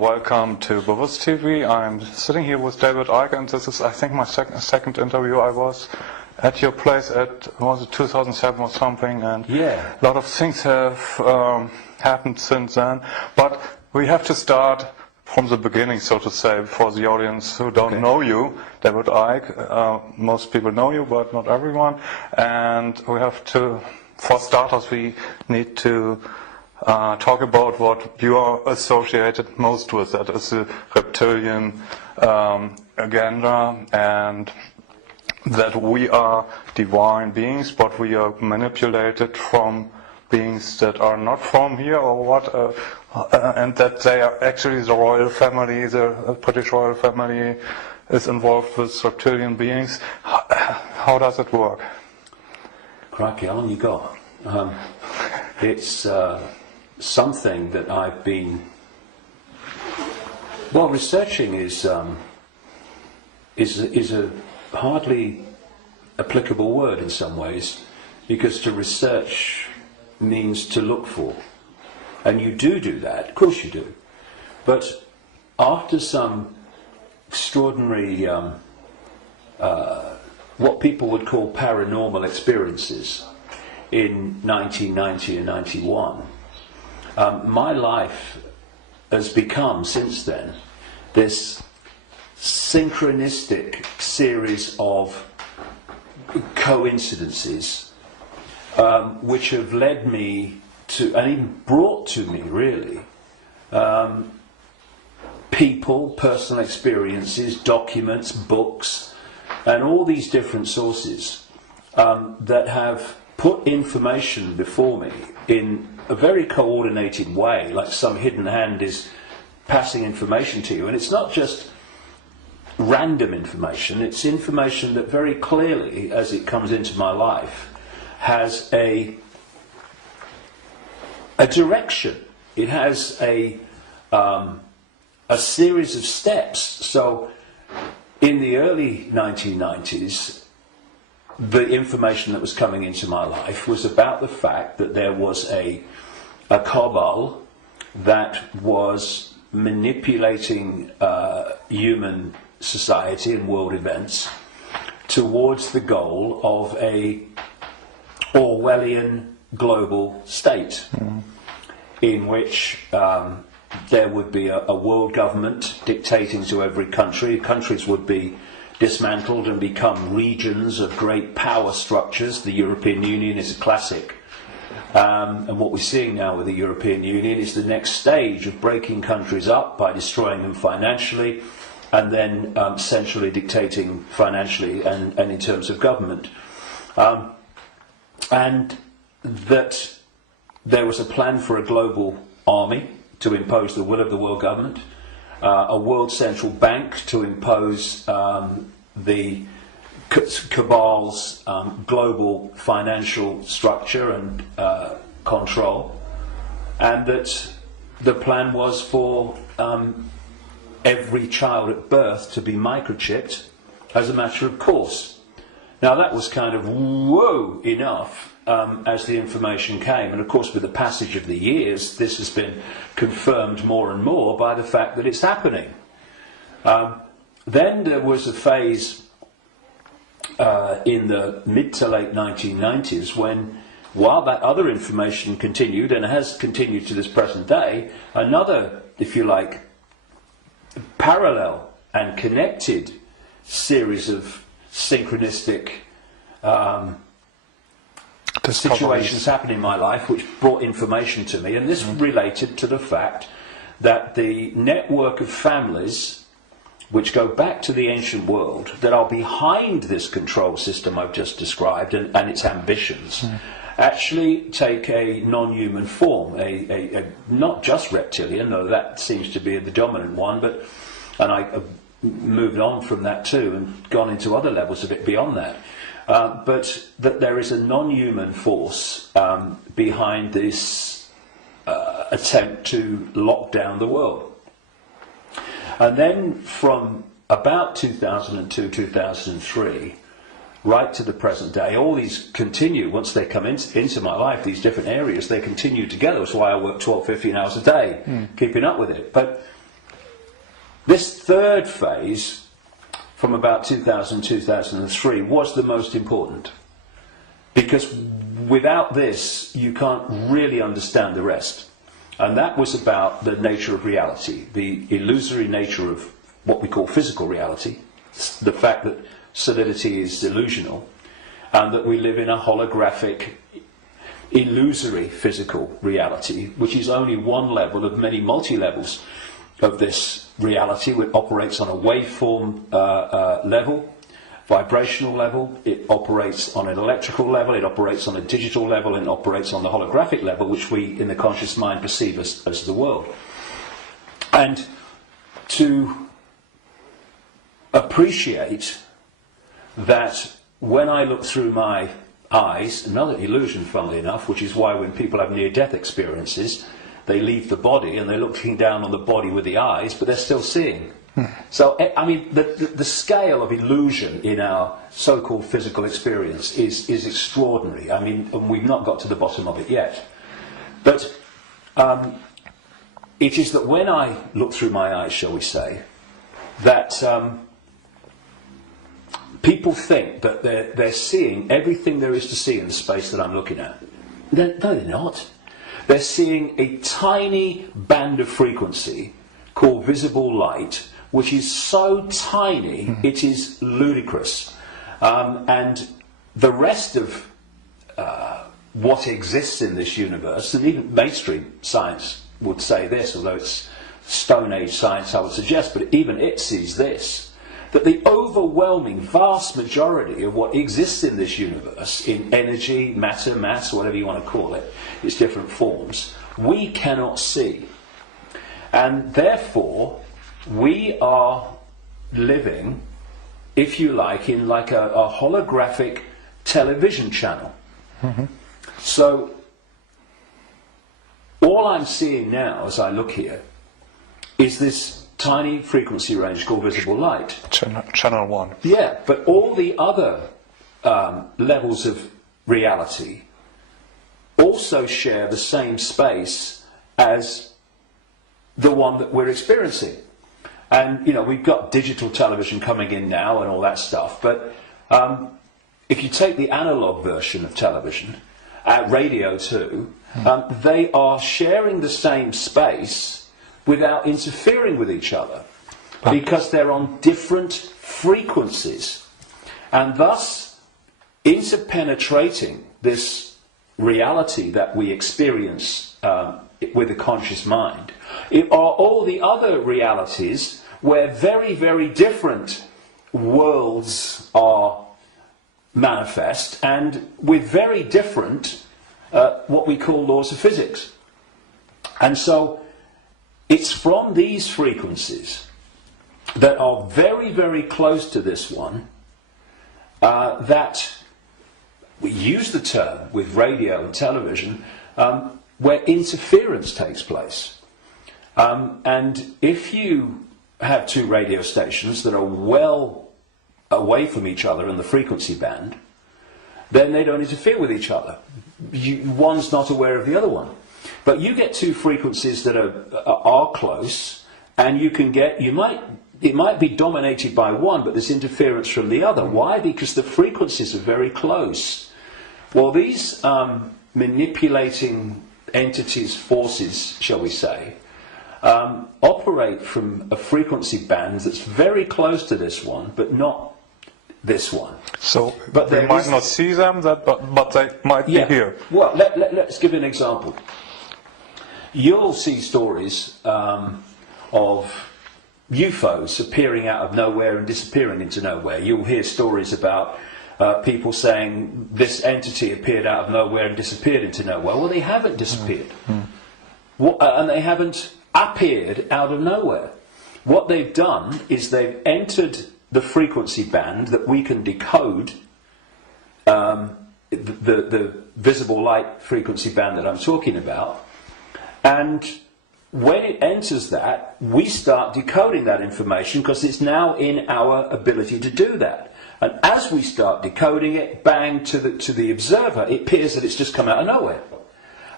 welcome to Bewusst TV. I'm sitting here with David Icke, and this is, I think, my second interview. I was at your place was it 2007 or something, and yeah, a lot of things have happened since then. But we have to start from the beginning, so to say, for the audience who don't know you. David Icke, most people know you, but not everyone. And we have to, for starters, we need to talk about what you are associated most with. That is the reptilian agenda, and that we are divine beings, but we are manipulated from beings that are not from here, or what, and that they are actually the royal family, the British royal family is involved with reptilian beings. How does it work? Crikey, on you go. It's something that I've been researching is a hardly applicable word in some ways, because to research means to look for, and you do that, of course you do, but after some extraordinary what people would call paranormal experiences in 1990 and 91, my life has become, since then, this synchronistic series of coincidences which have led me to, and even brought to me really, people, personal experiences, documents, books, and all these different sources that have put information before me in a very coordinated way, like some hidden hand is passing information to you. And it's not just random information, it's information that very clearly, as it comes into my life, has a direction. It has a series of steps. So in the early 1990s, the information that was coming into my life was about the fact that there was a cabal that was manipulating human society and world events towards the goal of a Orwellian global state, in which there would be a world government dictating to every country. Countries would be dismantled and become regions of great power structures. The European Union is a classic. And what we're seeing now with the European Union is the next stage of breaking countries up by destroying them financially, and then centrally dictating financially and in terms of government. And that there was a plan for a global army to impose the will of the world government, a world central bank to impose the cabal's global financial structure and control, and that the plan was for every child at birth to be microchipped as a matter of course. Now that was kind of whoa enough as the information came, and of course with the passage of the years this has been confirmed more and more by the fact that it's happening. Then there was a phase in the mid to late 1990s when, while that other information continued, and has continued to this present day, another, if you like, parallel and connected series of synchronistic situations happened in my life which brought information to me, and this related to the fact that the network of families which go back to the ancient world that are behind this control system I've just described and its ambitions actually take a non-human form, a not just reptilian, though that seems to be the dominant one, but, and I moved on from that too and gone into other levels of it beyond that. But that there is a non-human force behind this attempt to lock down the world. And then from about 2002, 2003, right to the present day, all these continue, once they come into my life, these different areas, they continue together. That's why I work 12, 15 hours a day, keeping up with it. But This third phase, from about 2000, 2003, was the most important. Because without this, you can't really understand the rest. And that was about the nature of reality, the illusory nature of what we call physical reality, the fact that solidity is delusional, and that we live in a holographic, illusory physical reality, which is only one level of many multi-levels of this reality, which operates on a waveform level, vibrational level, it operates on an electrical level, it operates on a digital level, and it operates on the holographic level, which we in the conscious mind perceive as the world. And to appreciate that when I look through my eyes, another illusion funnily enough, which is why when people have near-death experiences, they leave the body and they're looking down on the body with the eyes, but they're still seeing. So, I mean, the scale of illusion in our so-called physical experience is extraordinary. I mean, and we've not got to the bottom of it yet. But it is that when I look through my eyes, shall we say, that people think that they're seeing everything there is to see in the space that I'm looking at. No, they're not. They're seeing a tiny band of frequency called visible light, which is so tiny it is ludicrous. And the rest of what exists in this universe, and even mainstream science would say this, although it's Stone Age science I would suggest, but even it sees this, that the overwhelming vast majority of what exists in this universe, in energy, matter, mass, whatever you want to call it, its different forms, we cannot see. And therefore, we are living, if you like, in like a holographic television channel. So, all I'm seeing now as I look here is this tiny frequency range called visible light. Channel 1. Yeah, but all the other levels of reality also share the same space as the one that we're experiencing. And, you know, we've got digital television coming in now and all that stuff, but if you take the analog version of television, radio too, they are sharing the same space without interfering with each other, because they're on different frequencies. And thus, interpenetrating this reality that we experience with a conscious mind, it are all the other realities where very, very different worlds are manifest, and with very different what we call laws of physics. And so it's from these frequencies that are very, very close to this one that we use the term with radio and television where interference takes place. And if you have two radio stations that are well away from each other in the frequency band, then they don't interfere with each other. One's not aware of the other one. But you get two frequencies that are close, and you can get, it might be dominated by one, but there's interference from the other. Why? Because the frequencies are very close. Well, these manipulating entities, forces, shall we say, operate from a frequency band that's very close to this one, but not this one. So, but they might not see them, but they might be here. Well, let's give an example. You'll see stories of UFOs appearing out of nowhere and disappearing into nowhere. You'll hear stories about people saying this entity appeared out of nowhere and disappeared into nowhere. Well, they haven't disappeared. And they haven't appeared out of nowhere. What they've done is they've entered the frequency band that we can decode, the visible light frequency band that I'm talking about, and when it enters that, we start decoding that information because it's now in our ability to do that. And as we start decoding it, bang, to the observer, it appears that it's just come out of nowhere.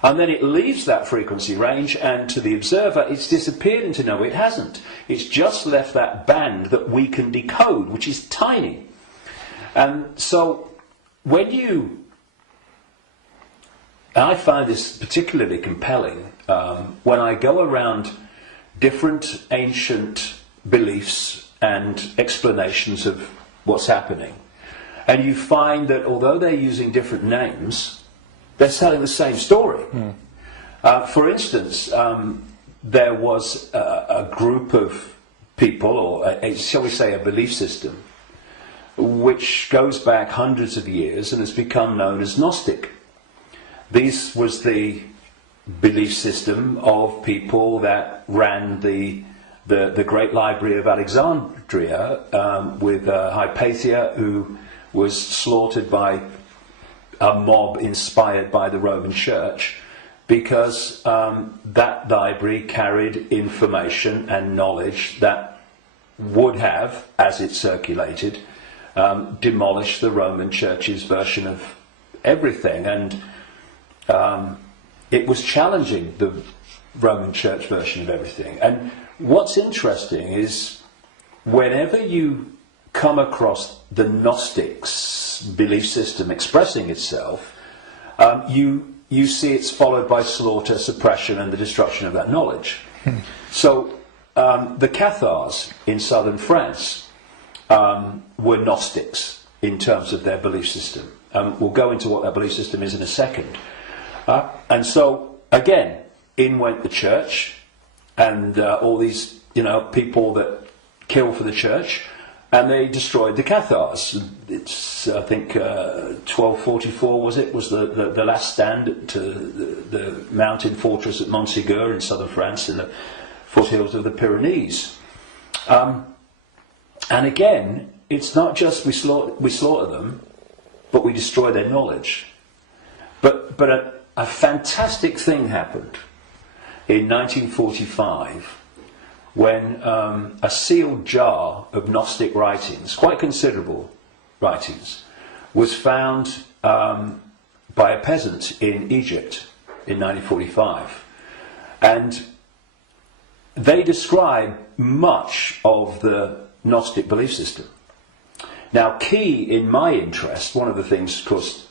And then it leaves that frequency range, and to the observer it's disappeared into nowhere. It hasn't. It's just left that band that we can decode, which is tiny. And so when I find this particularly compelling when I go around different ancient beliefs and explanations of what's happening, and you find that although they're using different names, they're telling the same story. For instance, there was a group of people, or shall we say a belief system, which goes back hundreds of years and has become known as Gnostic. This was the belief system of people that ran the great library of Alexandria, with Hypatia, who was slaughtered by a mob inspired by the Roman Church, because that library carried information and knowledge that would have, as it circulated, demolished the Roman Church's version of everything. And it was challenging the Roman Church version of everything. And what's interesting is whenever you come across the Gnostics' belief system expressing itself, you see it's followed by slaughter, suppression, and the destruction of that knowledge. So the Cathars in southern France were Gnostics in terms of their belief system. We'll go into what that belief system is in a second. And so, again, in went the church, and all these people that kill for the church, and they destroyed the Cathars. It's, I think, 1244 was the last stand to the mountain fortress at Montségur in southern France, in the foothills of the Pyrenees. And again, it's not just we slaughter them, but we destroy their knowledge. But a fantastic thing happened in 1945 when a sealed jar of Gnostic writings, quite considerable writings, was found by a peasant in Egypt in 1945. And they describe much of the Gnostic belief system. Now, key in my interest, one of the things, of course,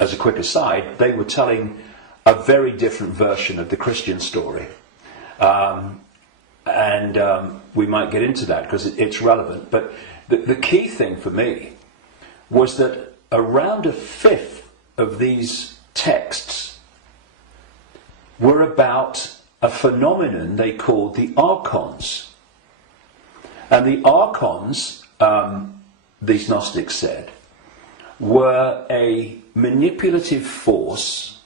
as a quick aside, they were telling a very different version of the Christian story. And we might get into that because it's relevant. But the key thing for me was that around a fifth of these texts were about a phenomenon they called the archons. And the archons, these Gnostics said, were a manipulative force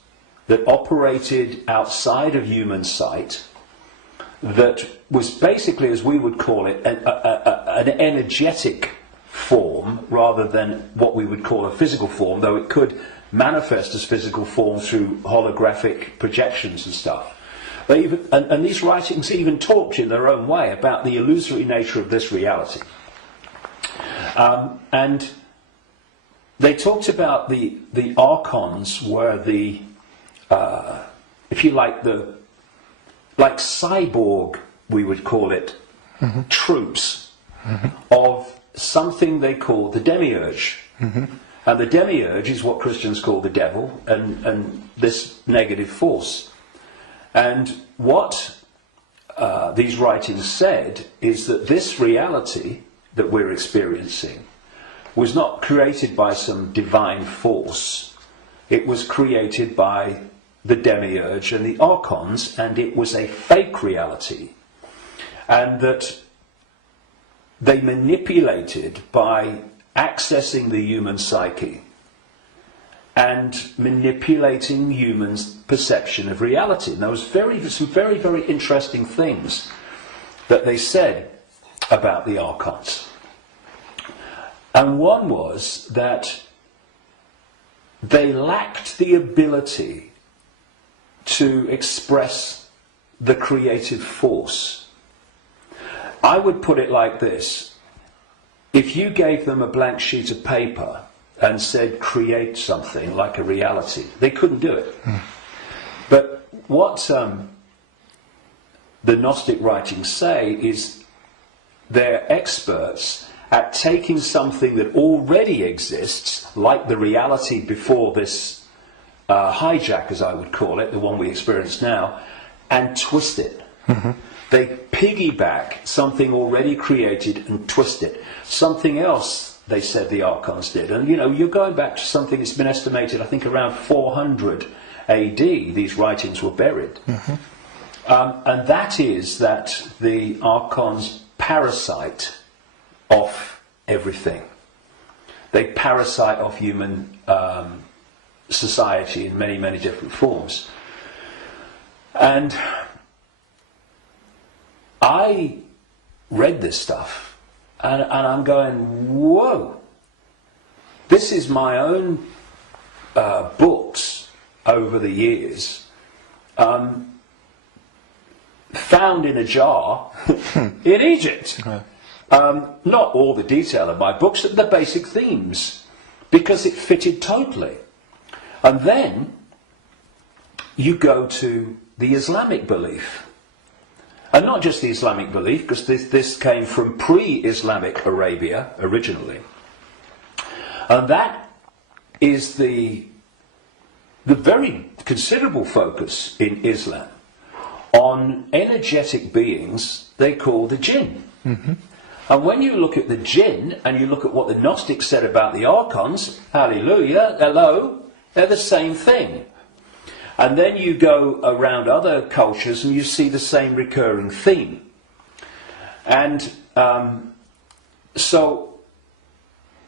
that operated outside of human sight, that was basically, as we would call it, an energetic form rather than what we would call a physical form, though it could manifest as physical form through holographic projections and stuff. And these writings even talked in their own way about the illusory nature of this reality. And they talked about the archons were the, if you like, like cyborg, we would call it, troops of something they called the demiurge. And the demiurge is what Christians call the devil, and this negative force. And what these writings said is that this reality that we're experiencing was not created by some divine force. It was created by the demiurge and the archons, and it was a fake reality. And that they manipulated by accessing the human psyche and manipulating humans' perception of reality. And there was some very, very interesting things that they said about the archons. And one was that they lacked the ability to express the creative force. I would put it like this: if you gave them a blank sheet of paper and said create something like a reality, they couldn't do it. the Gnostic writings say is they're experts at taking something that already exists, like the reality before this hijack, as I would call it, the one we experience now, and twist it. Mm-hmm. They piggyback something already created and twist it. Something else, they said the Archons did. And, you know, you're going back to something that's been estimated, I think, around 400 AD, these writings were buried. Mm-hmm. And that is that the Archons parasite off everything. They parasite off human society in many, many different forms. And I read this stuff, and I'm going, whoa! This is my own books over the years, found in a jar in Egypt. Not all the detail of my books, but the basic themes, because it fitted totally. And then you go to the Islamic belief. And not just the Islamic belief, because this came from pre-Islamic Arabia originally. And that is the very considerable focus in Islam on energetic beings they call the jinn. Mm-hmm. And when you look at the jinn and you look at what the Gnostics said about the Archons, hallelujah, hello, they're the same thing. And then you go around other cultures and you see the same recurring theme. And so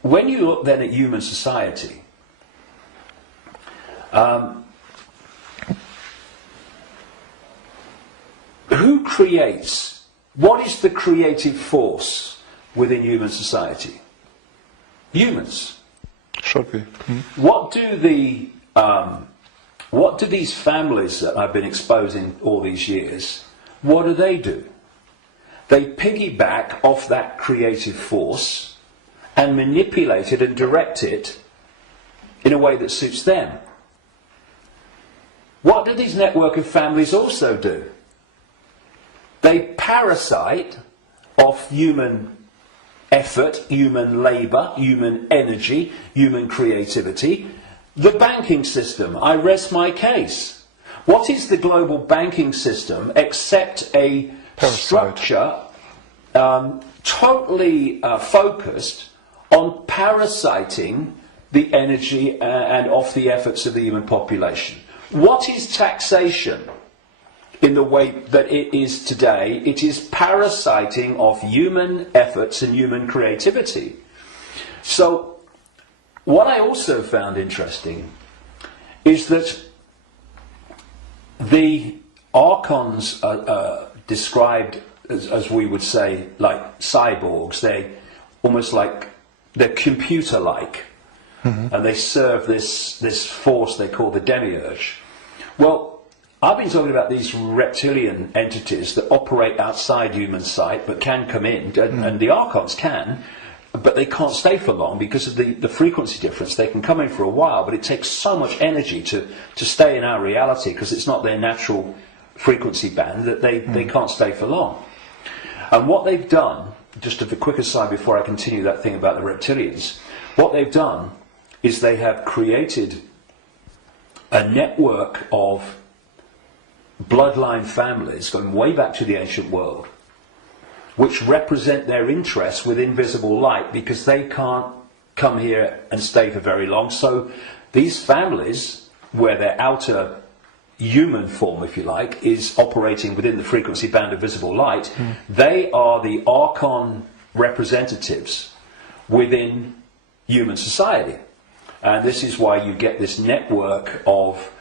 when you look then at human society, who creates, what is the creative force within human society? Humans. Should be. Mm-hmm. What do these families that I've been exposing all these years, what do? They piggyback off that creative force and manipulate it and direct it in a way that suits them. What do these network of families also do? They parasite off human effort, human labour, human energy, human creativity. The banking system, I rest my case. What is the global banking system except a structure totally focused on parasiting the energy and off the efforts of the human population? What is taxation in the way that it is today? It is parasiting off human efforts and human creativity. So, what I also found interesting is that the Archons are described as we would say, like cyborgs. They almost like, they're computer-like. Mm-hmm. And they serve this force they call the demiurge. Well, I've been talking about these reptilian entities that operate outside human sight but can come in, and the Archons can, but they can't stay for long because of the frequency difference. They can come in for a while, but it takes so much energy to stay in our reality because it's not their natural frequency band that they can't stay for long. And what they've done, just a quick aside before I continue that thing about the reptilians, what they've done is they have created a network of bloodline families going way back to the ancient world, which represent their interests with invisible light because they can't come here and stay for very long. So these families, where their outer human form, if you like, is operating within the frequency band of visible light, they are the Archon representatives within human society. And this is why you get this network of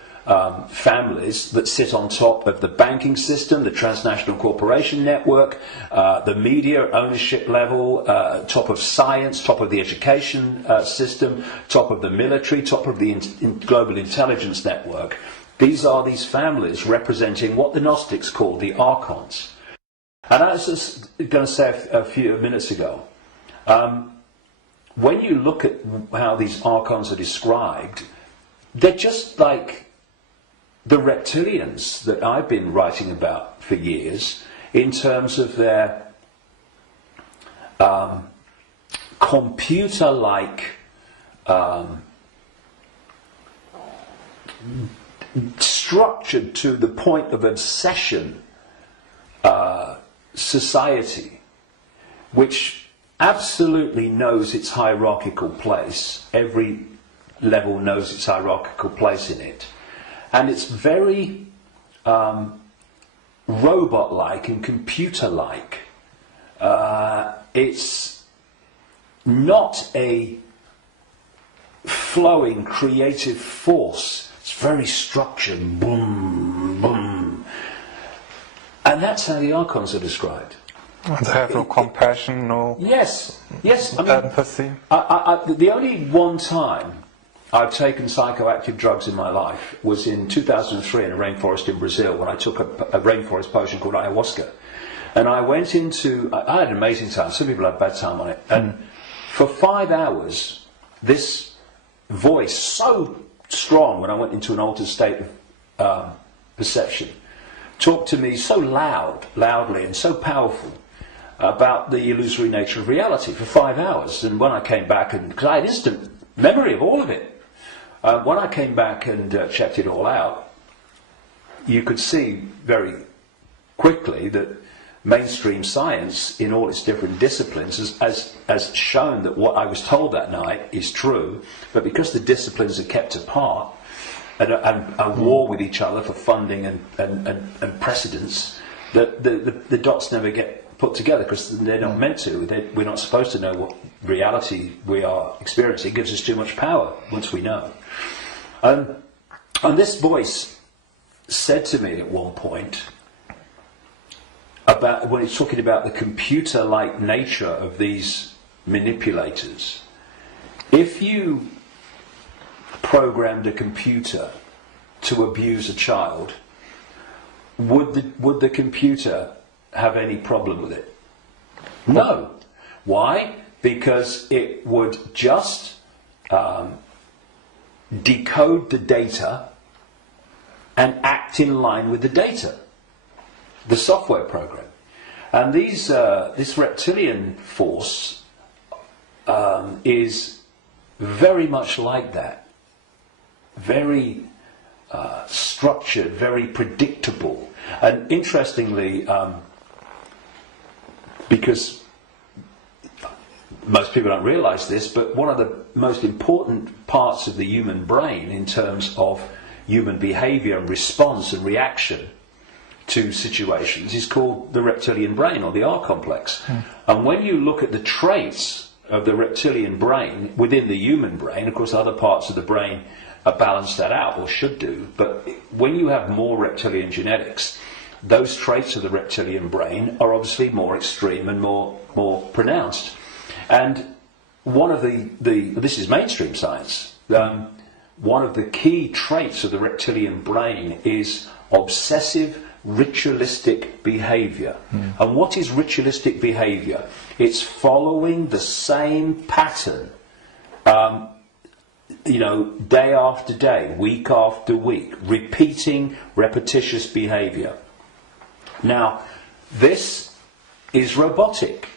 families that sit on top of the banking system, the transnational corporation network, the media ownership level, top of science, top of the education system, top of the military, top of the global intelligence network. These are these families representing what the Gnostics call the Archons. And I was just going to say a few minutes ago, when you look at how these Archons are described, they're just like the reptilians that I've been writing about for years, in terms of their computer-like structured to the point of obsession society, which absolutely knows its hierarchical place. Every level knows its hierarchical place in it. And it's very robot-like and computer-like. It's not a flowing creative force. It's very structured. Boom, boom. And that's how the archons are described. They have no compassion, no yes. I mean, empathy. The only one time I've taken psychoactive drugs in my life was in 2003 in a rainforest in Brazil, when I took a rainforest potion called ayahuasca. And I went into, I had an amazing time. Some people had a bad time on it. And for 5 hours, this voice, so strong when I went into an altered state of perception, talked to me so loudly and so powerful about the illusory nature of reality for 5 hours. And when I came back, and because I had instant memory of all of it, when I came back and checked it all out, you could see very quickly that mainstream science, in all its different disciplines, has shown that what I was told that night is true, but because the disciplines are kept apart and are war with each other for funding and precedence, that the dots never get put together, because they're not meant to. We're not supposed to know what reality we are experiencing. It gives us too much power once we know. And this voice said to me at one point, about when he's talking about the computer-like nature of these manipulators, if you programmed a computer to abuse a child, would the computer have any problem with it? No. Why? Because it would just decode the data and act in line with the data, the software program. And this reptilian force is very much like that. Very structured, very predictable. And interestingly, because most people don't realise this, but one of the most important parts of the human brain in terms of human behaviour and response and reaction to situations is called the reptilian brain, or the R complex. And when you look at the traits of the reptilian brain within the human brain, of course other parts of the brain balance that out, or should do, but when you have more reptilian genetics, those traits of the reptilian brain are obviously more extreme and more pronounced. And one of this is mainstream science, one of the key traits of the reptilian brain is obsessive ritualistic behaviour. And what is ritualistic behaviour? It's following the same pattern, day after day, week after week, repeating repetitious behaviour. Now, this is robotic.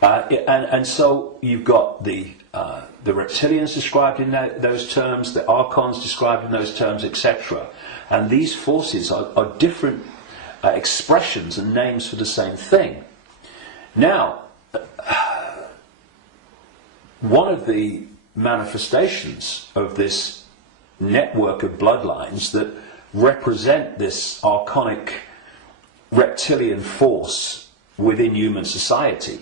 And so you've got the reptilians described in those terms, the archons described in those terms, etc. And these forces are different expressions and names for the same thing. Now, one of the manifestations of this network of bloodlines that represent this archonic reptilian force within human society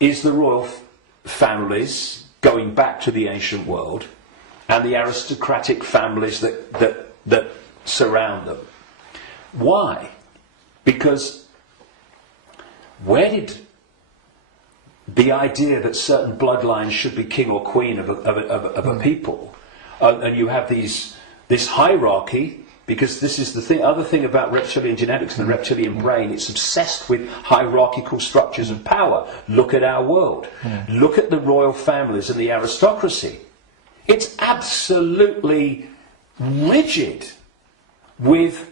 is the royal families going back to the ancient world, and the aristocratic families that surround them. Why? Because where did the idea that certain bloodlines should be king or queen of a people, and you have this hierarchy, because this is the other thing about reptilian genetics and the reptilian brain, it's obsessed with hierarchical structures of power. Look at our world. Look at the royal families and the aristocracy. It's absolutely rigid with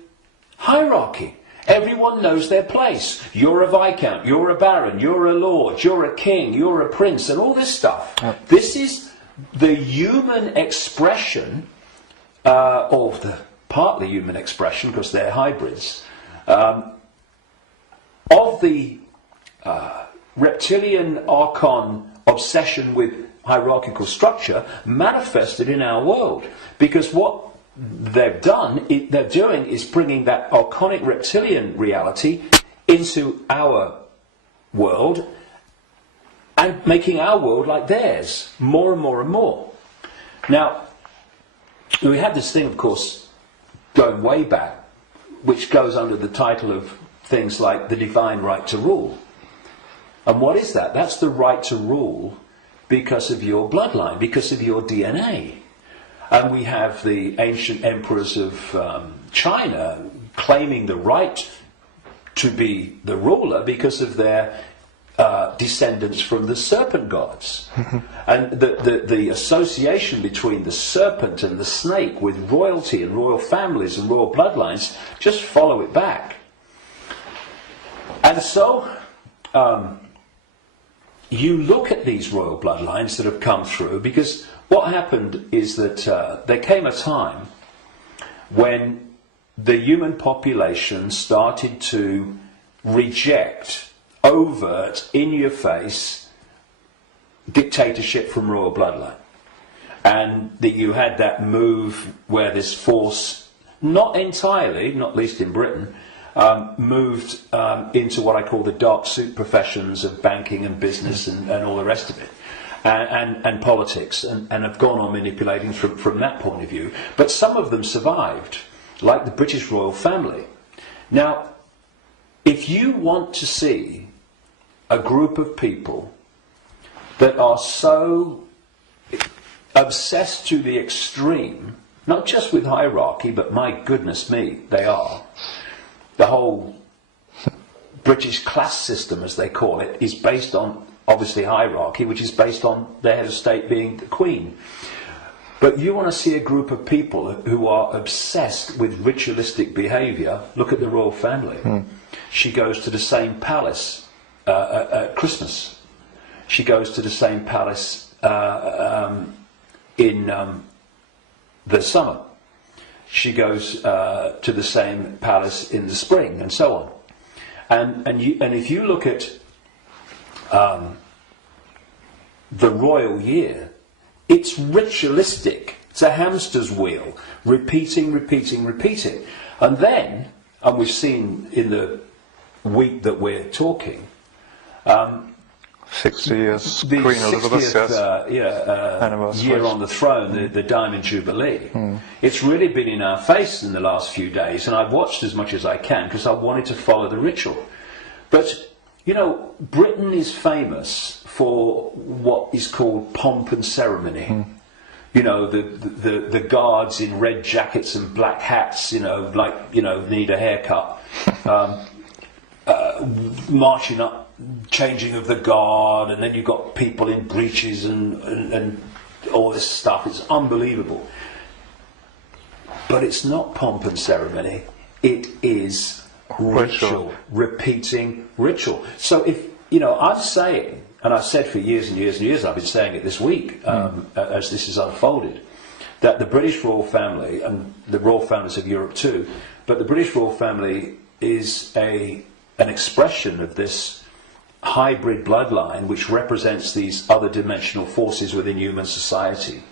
hierarchy. Everyone knows their place. You're a viscount, you're a baron, you're a lord, you're a king, you're a prince, and all this stuff. Yep. This is the human expression, or the partly human expression, because they're hybrids, of the reptilian archon obsession with hierarchical structure manifested in our world. Because what they're doing is bringing that archonic reptilian reality into our world and making our world like theirs, more and more and more. Now, we had this thing, of course, going way back, which goes under the title of things like the divine right to rule. And what is that? That's the right to rule because of your bloodline, because of your DNA. And we have the ancient emperors of China claiming the right to be the ruler because of their descendants from the serpent gods. And the association between the serpent and the snake with royalty and royal families and royal bloodlines, just follow it back. And so you look at these royal bloodlines that have come through, because what happened is that there came a time when the human population started to reject overt, in-your-face dictatorship from royal bloodline. And that you had that move where this force, not entirely, not least in Britain, moved into what I call the dark suit professions of banking and business and all the rest of it. And politics, and have gone on manipulating from that point of view. But some of them survived, like the British royal family. Now, if you want to see a group of people that are so obsessed to the extreme, not just with hierarchy, but my goodness me, they are. The whole British class system, as they call it, is based on, obviously, hierarchy, which is based on the head of state being the Queen. But you want to see a group of people who are obsessed with ritualistic behaviour. Look at the royal family. She goes to the same palace at Christmas. She goes to the same palace in the summer. She goes to the same palace in the spring, and so on. And if you look at the royal year, it's ritualistic. It's a hamster's wheel, repeating. And then, and we've seen in the week that we're talking, 60 years, the Queen Elizabeth, 60th year on the throne, the Diamond Jubilee. It's really been in our face in the last few days, and I've watched as much as I can because I wanted to follow the ritual. But, you know, Britain is famous for what is called pomp and ceremony. You know, the guards in red jackets and black hats, you know, like, you know, need a haircut, marching up, changing of the guard, and then you've got people in breeches and all this stuff. It's unbelievable. But it's not pomp and ceremony. It is ritual, repeating ritual. So if, you know, I'm saying, and I've said for years and years and years, I've been saying it this week as this has unfolded, that the British royal family, and the royal families of Europe too, but the British royal family is an expression of this hybrid bloodline which represents these other dimensional forces within human society.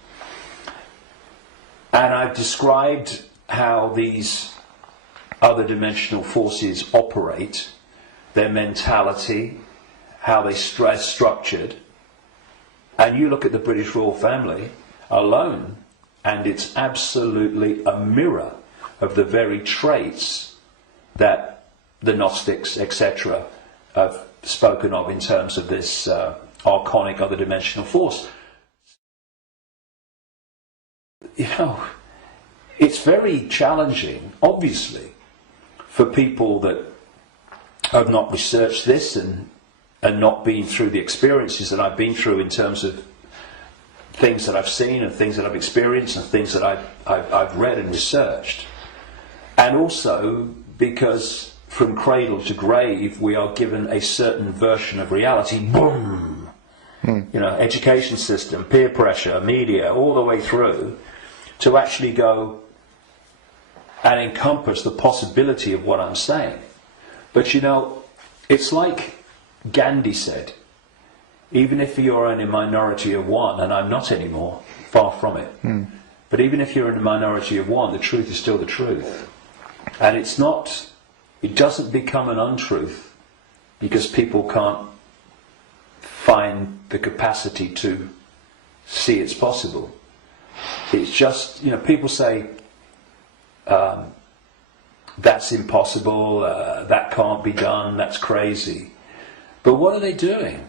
And I've described how these other dimensional forces operate, their mentality, how they structured. And you look at the British royal family alone, and it's absolutely a mirror of the very traits that the Gnostics, etc., have spoken of in terms of this archonic other dimensional force. You know, it's very challenging, obviously, for people that have not researched this and not been through the experiences that I've been through in terms of things that I've seen and things that I've experienced and things that I've read and researched. And also because from cradle to grave we are given a certain version of reality. Boom! You know, education system, peer pressure, media, all the way through, to actually go and encompass the possibility of what I'm saying. But you know, it's like Gandhi said, even if you're in a minority of one, and I'm not anymore, far from it, but even if you're in a minority of one, the truth is still the truth. And it doesn't become an untruth because people can't find the capacity to see it's possible. It's just, you know, people say, that's impossible, that can't be done, that's crazy. But what are they doing?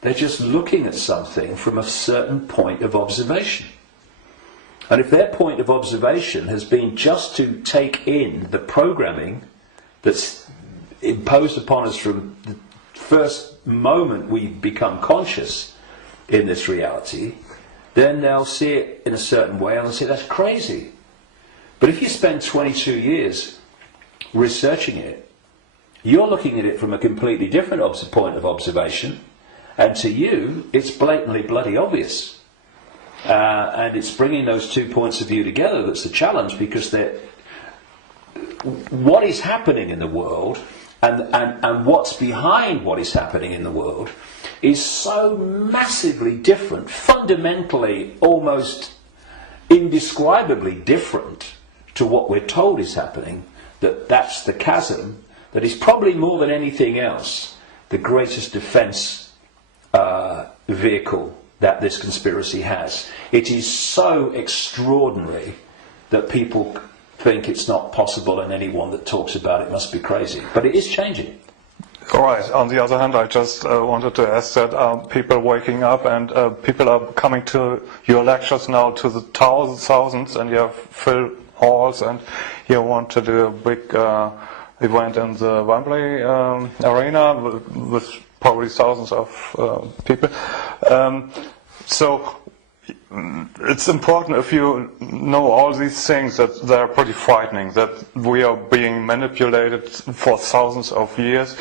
They're just looking at something from a certain point of observation. And if their point of observation has been just to take in the programming that's imposed upon us from the first moment we become conscious in this reality, then they'll see it in a certain way and they'll say that's crazy. But if you spend 22 years researching it, you're looking at it from a completely different point of observation, and to you it's blatantly bloody obvious. And it's bringing those two points of view together that's the challenge, because what is happening in the world and what's behind what is happening in the world is so massively different, fundamentally almost indescribably different to what we're told is happening, that's the chasm that is probably more than anything else the greatest defence vehicle that this conspiracy has. It is so extraordinary that people think it's not possible, and anyone that talks about it must be crazy. But it is changing. All right. On the other hand, I just wanted to ask that people waking up and people are coming to your lectures now to the thousands, and you have full halls, and you want to do a big event in the Wembley arena with probably thousands of people. So it's important, if you know all these things, that they're pretty frightening, that we are being manipulated for thousands of years.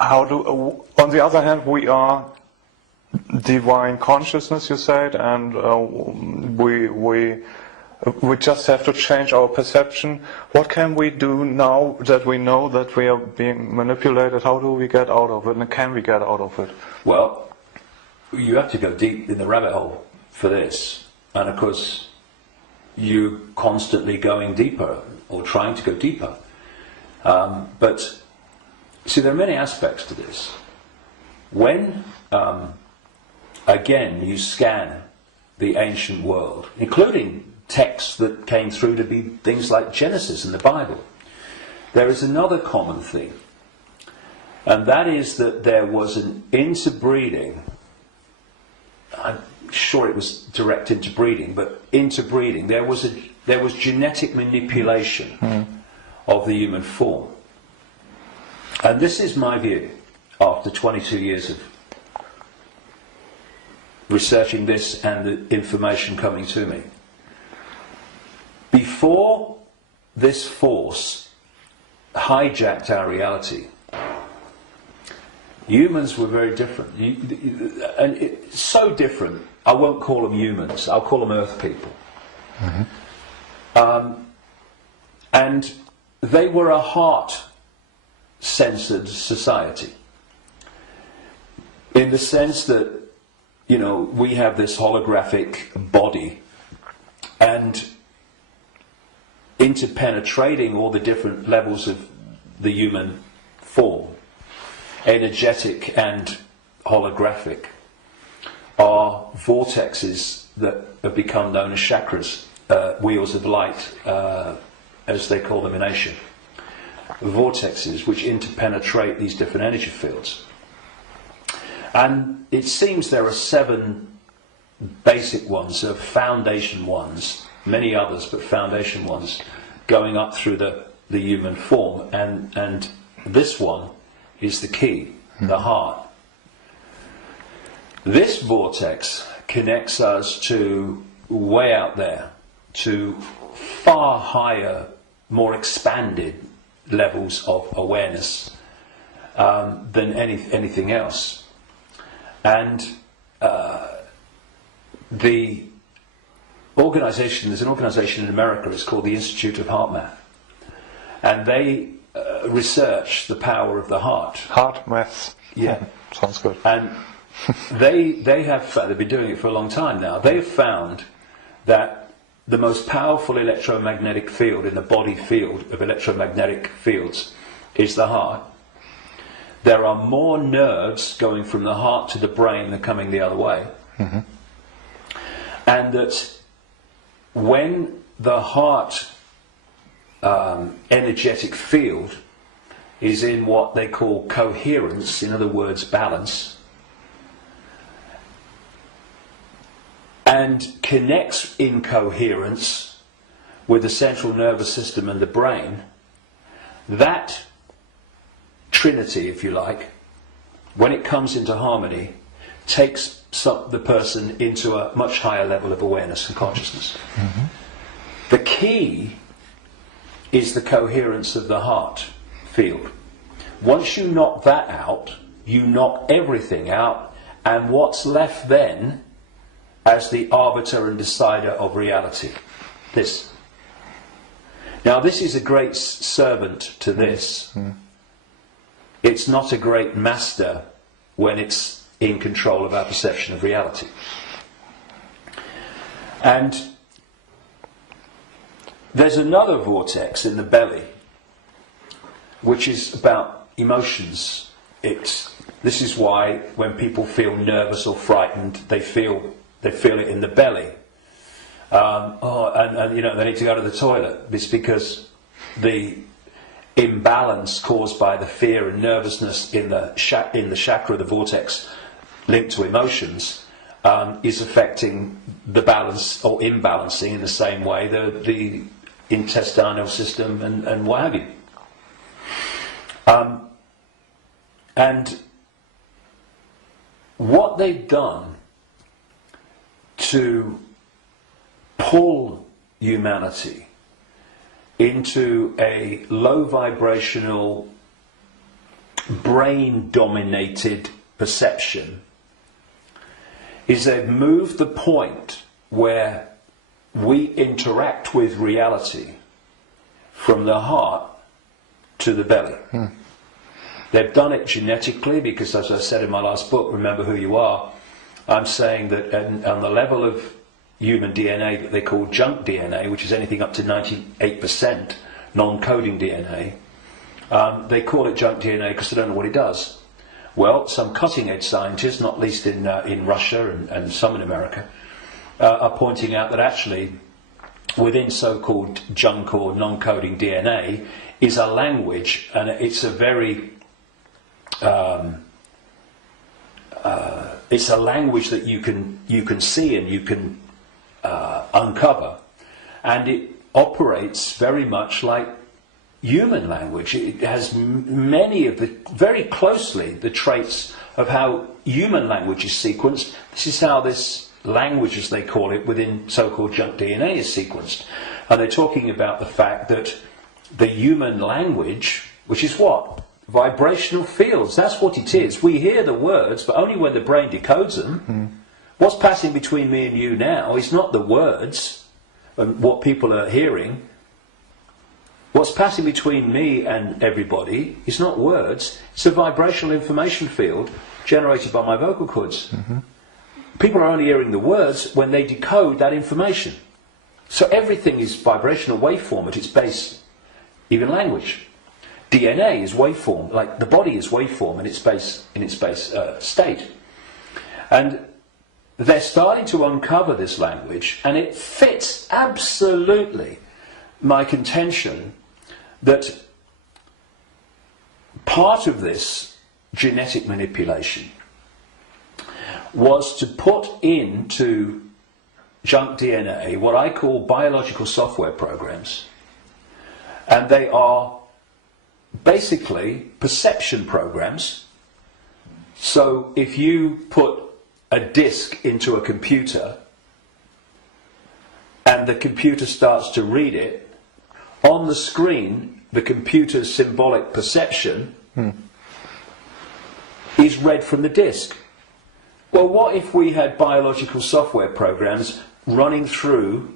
On the other hand, we are divine consciousness, you said, and we just have to change our perception. What can we do now that we know that we are being manipulated? How do we get out of it, and can we get out of it? Well, you have to go deep in the rabbit hole for this, and of course you're constantly going deeper or trying to go deeper, but see, there are many aspects to this. When again you scan the ancient world, including texts that came through to be things like Genesis and the Bible, there is another common theme, and that is that there was an interbreeding. I'm sure it was direct interbreeding, but interbreeding. There was genetic manipulation of the human form. And this is my view, after 22 years of researching this and the information coming to me. Before this force hijacked our reality, humans were very different, and it's so different. I won't call them humans, I'll call them earth people. And they were a heart-censored society, in the sense that, you know, we have this holographic body, and interpenetrating all the different levels of the human form, energetic and holographic, are vortexes that have become known as chakras, wheels of light, as they call them in Asia. Vortexes which interpenetrate these different energy fields. And it seems there are 7 basic ones, foundation ones, many others, but foundation ones, going up through the human form, and this one is the key, the heart. This vortex connects us to way out there, to far higher, more expanded levels of awareness than anything else. And the organization, there's an organization in America, it's called the Institute of Heart Math. And they research the power of the heart. Heart math. Yeah. Sounds good. And they've been doing it for a long time now. They have found that the most powerful electromagnetic field in the body field of electromagnetic fields is the heart. There are more nerves going from the heart to the brain than coming the other way. Mm-hmm. And that when the heart energetic field is in what they call coherence, in other words, balance, and connects in coherence with the central nervous system and the brain, that trinity, if you like, when it comes into harmony, takes the person into a much higher level of awareness and consciousness. Mm-hmm. The key is the coherence of the heart field. Once you knock that out, you knock everything out, and what's left then as the arbiter and decider of reality? This. Now, this is a great servant to this. Mm-hmm. It's not a great master when it's in control of our perception of reality. And there's another vortex in the belly, which is about emotions. This is why when people feel nervous or frightened, they feel it in the belly. And you know, they need to go to the toilet. It's because the imbalance caused by the fear and nervousness in the chakra, the vortex linked to emotions, is affecting the balance or imbalancing in the same way the intestinal system and what have you. And what they've done to pull humanity into a low vibrational, brain dominated perception is they've moved the point where we interact with reality from the heart to the belly. They've done it genetically because, as I said in my last book, Remember Who You Are, I'm saying that on the level of human DNA that they call junk DNA, which is anything up to 98% non-coding DNA, they call it junk DNA because they don't know what it does. Well, some cutting-edge scientists, not least in Russia and some in America, are pointing out that actually within so-called junk or non-coding DNA is a language, and it's a very it's a language that you can see and you can uncover, and it operates very much like human language. It has many of very closely the traits of how human language is sequenced. This is how this language, as they call it, within so-called junk DNA is sequenced. And they're talking about the fact that the human language, which is what? Vibrational fields. That's what it is. We hear the words, but only when the brain decodes them. What's passing between me and you now is not the words and what people are hearing. What's passing between me and everybody is not words. It's a vibrational information field generated by my vocal cords. People are only hearing the words when they decode that information. So everything is vibrational waveform at its base, even language. DNA is waveform, like the body is waveform in its base state. And they're starting to uncover this language, and it fits absolutely my contention that part of this genetic manipulation was to put into junk DNA what I call biological software programs, and they are basically perception programs. So if you put a disk into a computer and the computer starts to read it, on the screen, the computer's symbolic perception is read from the disk. Well, what if we had biological software programs running through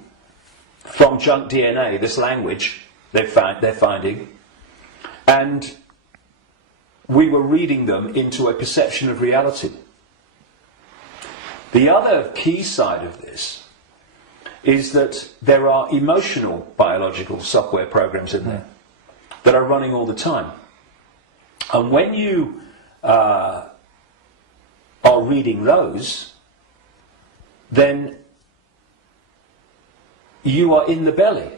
from junk DNA, this language they're finding, and we were reading them into a perception of reality? The other key side of this is that there are emotional biological software programs in there that are running all the time. And when you are reading those, then you are in the belly,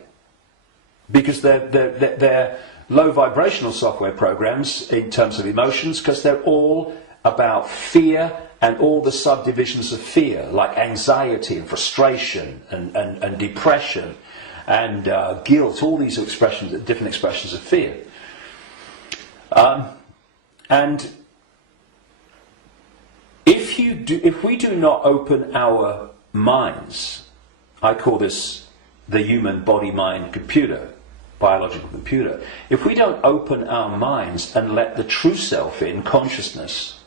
because they're low vibrational software programs in terms of emotions, because they're all about fear and all the subdivisions of fear, like anxiety and frustration and depression and guilt, all these expressions, different expressions of fear. And if we do not open our minds, I call this the human body-mind computer, biological computer. If we don't open our minds and let the true self in, consciousness,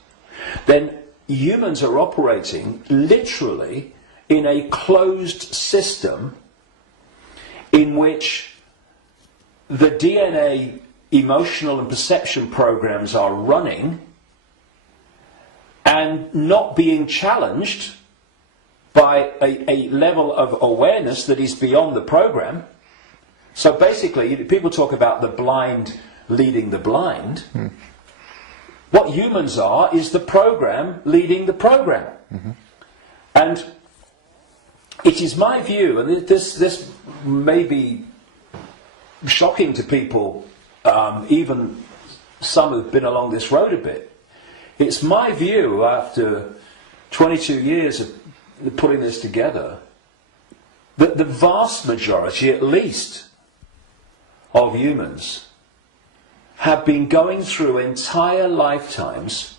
then humans are operating literally in a closed system in which the DNA emotional and perception programs are running and not being challenged by a level of awareness that is beyond the program. So basically, people talk about the blind leading the blind. What humans are is the program leading the program. And it is my view, and this may be shocking to people, even some who've been along this road a bit. It's my view, after 22 years of putting this together, that the vast majority, at least, of humans have been going through entire lifetimes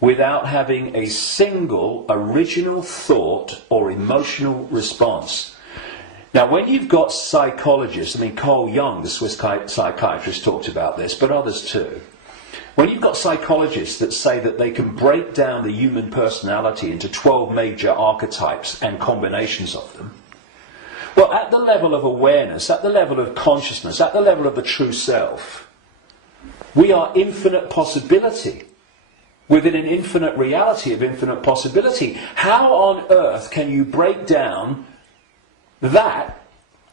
without having a single original thought or emotional response. Now, when you've got psychologists, I mean, Carl Jung, the Swiss psychiatrist, talked about this, but others too. When you've got psychologists that say that they can break down the human personality into 12 major archetypes and combinations of them, well, at the level of awareness, at the level of consciousness, at the level of the true self, we are infinite possibility within an infinite reality of infinite possibility. How on earth can you break down that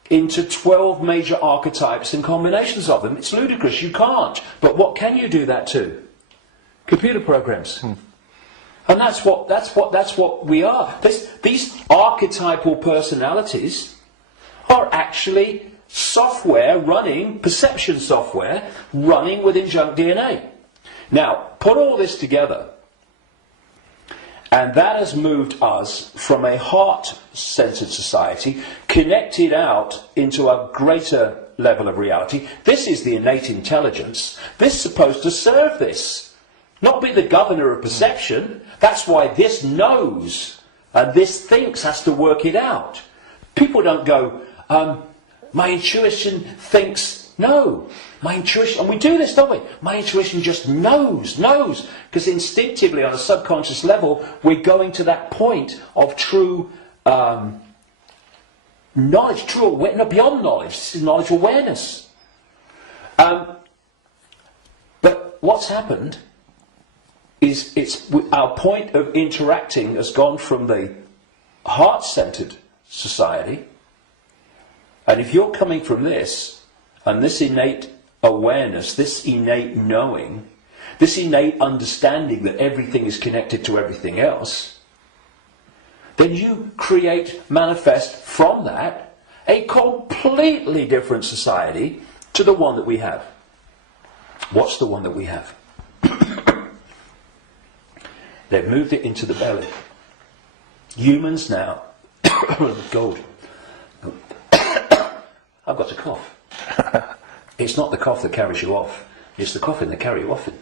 into 12 major archetypes and combinations of them? It's ludicrous, you can't. But what can you do that to? Computer programs. And that's what we are. These archetypal personalities are actually software running, perception software running within junk DNA. Now, put all this together, and that has moved us from a heart-centered society, connected out into a greater level of reality. This is the innate intelligence. This is supposed to serve this, not be the governor of perception. That's why this knows, and this thinks has to work it out. People don't go, my intuition thinks, no. My intuition, and we do this, don't we? My intuition just knows. Because instinctively, on a subconscious level, we're going to that point of true knowledge, beyond knowledge. This is knowledge awareness. But what's happened is our point of interacting has gone from the heart-centered society, and if you're coming from this, and this innate awareness, this innate knowing, this innate understanding that everything is connected to everything else, then you manifest from that a completely different society to the one that we have. What's the one that we have? They've moved it into the belly. Humans now, gold. I've got a cough. It's not the cough that carries you off. It's the coffin that carry you off in.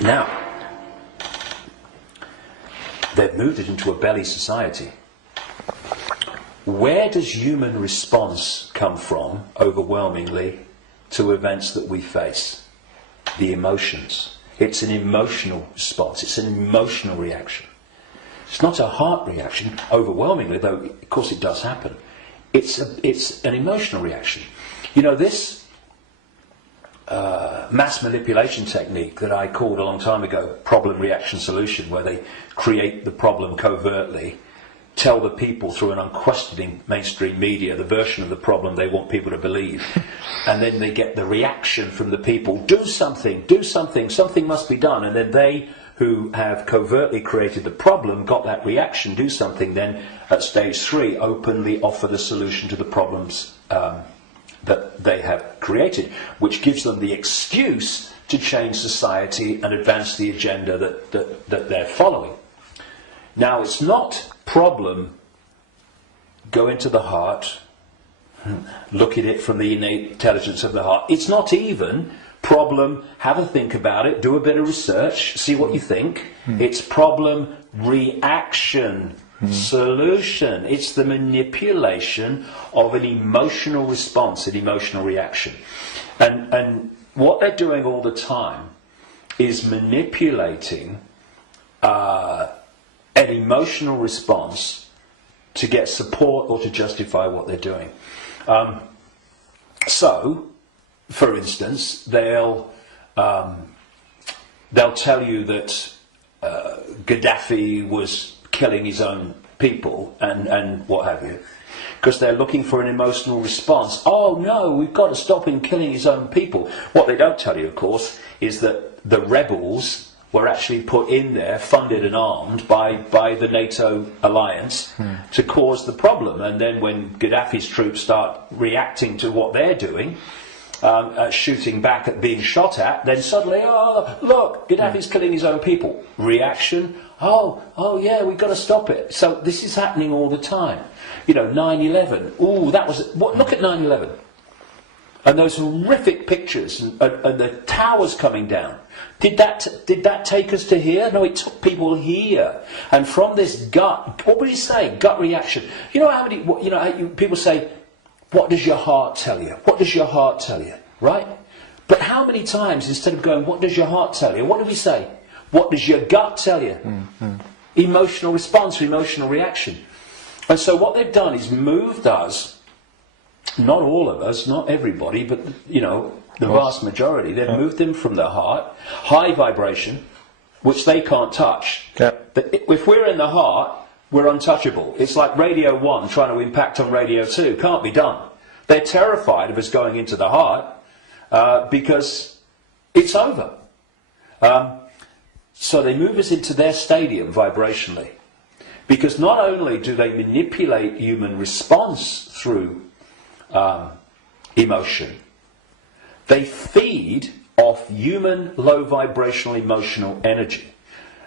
Now, They've moved it into a belly society. Where does human response come from, overwhelmingly, to events that we face? The emotions. It's an emotional response. It's an emotional reaction. It's not a heart reaction, overwhelmingly, though of course it does happen. It's an emotional reaction. You know, this mass manipulation technique that I called a long time ago problem, reaction, solution, where they create the problem covertly, tell the people through an unquestioning mainstream media the version of the problem they want people to believe, and then they get the reaction from the people, do something, something must be done, and then they who have covertly created the problem got that reaction, do something, then at stage 3 openly offer the solution to the problems that they have created, which gives them the excuse to change society and advance the agenda that they're following. Now, it's not problem, go into the heart, look at it from the innate intelligence of the heart. It's not even problem, have a think about it, do a bit of research, see what you think. It's problem, reaction, solution. It's the manipulation of an emotional response, an emotional reaction. And what they're doing all the time is manipulating an emotional response to get support or to justify what they're doing. So, for instance, they'll tell you that Gaddafi was killing his own people and what have you, because they're looking for an emotional response. Oh no, we've got to stop him killing his own people. What they don't tell you, of course, is that the rebels were actually put in there, funded and armed by the NATO alliance to cause the problem. And then when Gaddafi's troops start reacting to what they're doing, shooting back at being shot at, then suddenly, oh, look, Gaddafi's killing his own people. Reaction, oh yeah, we've got to stop it. So this is happening all the time. You know, 9/11, ooh, that was, look at 9/11. And those horrific pictures and the towers coming down. Did that take us to here? No, it took people here. And from this gut, what would you say? Gut reaction. You know how many, people say, what does your heart tell you? What does your heart tell you? Right? But how many times, instead of going, what does your heart tell you? What do we say? What does your gut tell you? Emotional response, emotional reaction. And so what they've done is moved us, not all of us, not everybody, but, the vast majority, they've moved them from the heart, high vibration, which they can't touch. Yeah. If we're in the heart, we're untouchable. It's like Radio 1 trying to impact on Radio 2. Can't be done. They're terrified of us going into the heart because it's over. So they move us into their stadium vibrationally. Because not only do they manipulate human response through emotion, they feed off human low vibrational emotional energy.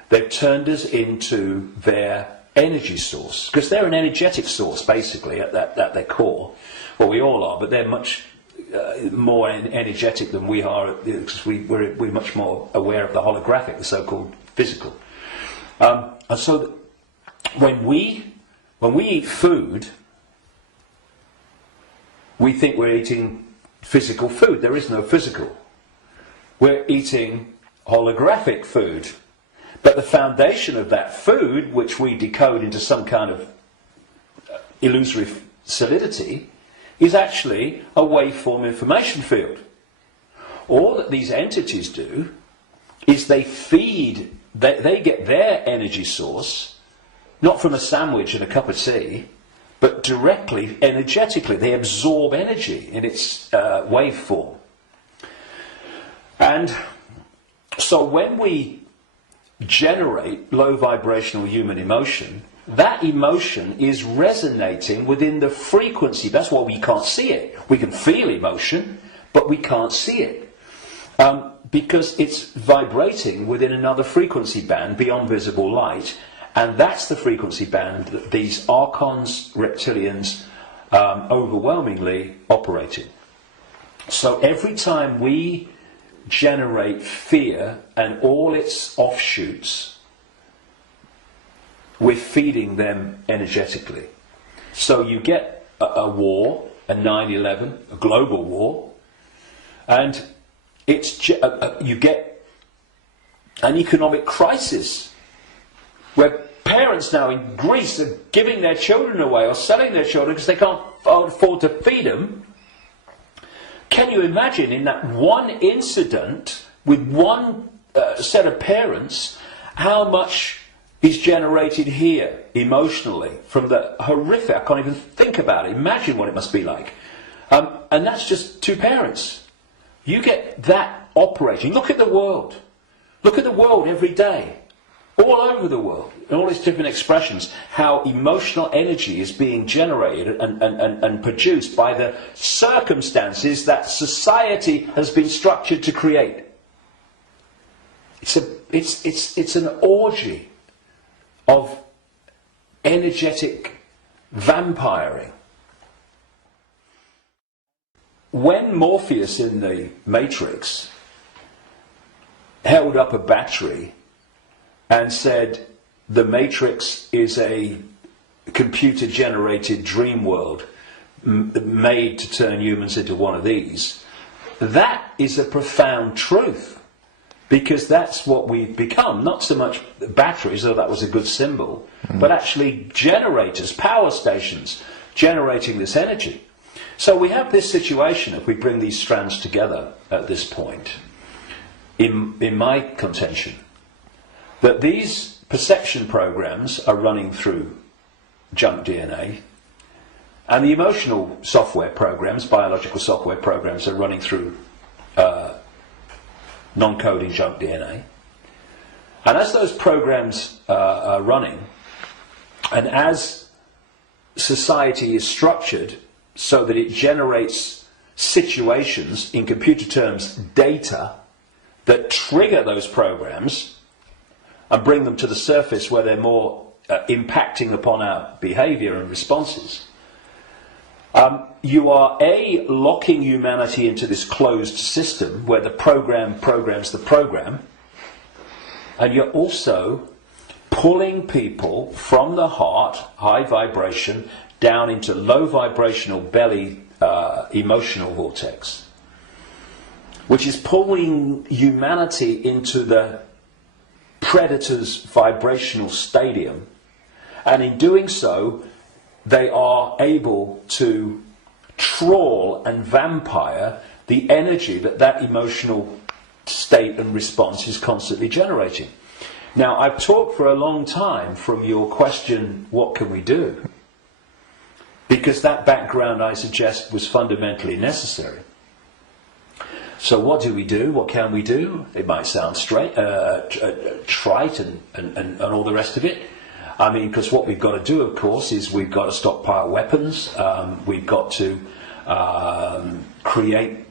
They've turned us into their energy source, because they're an energetic source basically at their core. Well, we all are, but they're much more energetic than we are, because we're much more aware of the holographic, the so-called physical. And so when we eat food, we think we're eating physical food. There is no physical. We're eating holographic food. But the foundation of that food, which we decode into some kind of illusory solidity, is actually a waveform information field. All that these entities do is they feed, they get their energy source, not from a sandwich and a cup of tea, but directly, energetically. They absorb energy in its waveform. And so when we generate low vibrational human emotion, that emotion is resonating within the frequency. That's why we can't see it. We can feel emotion, but we can't see it. Because it's vibrating within another frequency band beyond visible light. And that's the frequency band that these archons, reptilians, overwhelmingly operate in. So every time we generate fear and all its offshoots, we're feeding them energetically. So you get a war, a 9/11, a global war, and you get an economic crisis where parents now in Greece are giving their children away or selling their children because they can't afford to feed them. Can you imagine in that one incident with one set of parents how much is generated here emotionally from the horrific? I can't even think about it. Imagine what it must be like. And that's just two parents. You get that operating. Look at the world. Look at the world every day. All over the world, in all its different expressions, how emotional energy is being generated and produced by the circumstances that society has been structured to create. It's an orgy of energetic vampiring. When Morpheus in the Matrix held up a battery and said the Matrix is a computer-generated dream world made to turn humans into one of these, that is a profound truth, because that's what we've become. Not so much batteries, though that was a good symbol, but actually generators, power stations, generating this energy. So we have this situation, if we bring these strands together at this point, in my contention, that these perception programs are running through junk DNA, and the emotional software programs, biological software programs, are running through non-coding junk DNA. And as those programs are running, and as society is structured so that it generates situations, in computer terms, data, that trigger those programs, and bring them to the surface where they're more impacting upon our behaviour and responses. You are locking humanity into this closed system where the program programs the program, and you're also pulling people from the heart, high vibration, down into low vibrational belly emotional vortex, which is pulling humanity into the predator's vibrational stadium, and in doing so they are able to trawl and vampire the energy that emotional state and response is constantly generating. Now, I've talked for a long time from your question, what can we do? Because that background, I suggest, was fundamentally necessary. So what do we do? What can we do? It might sound trite and all the rest of it. I mean, because what we've got to do, of course, is we've got to stockpile weapons. We've got to create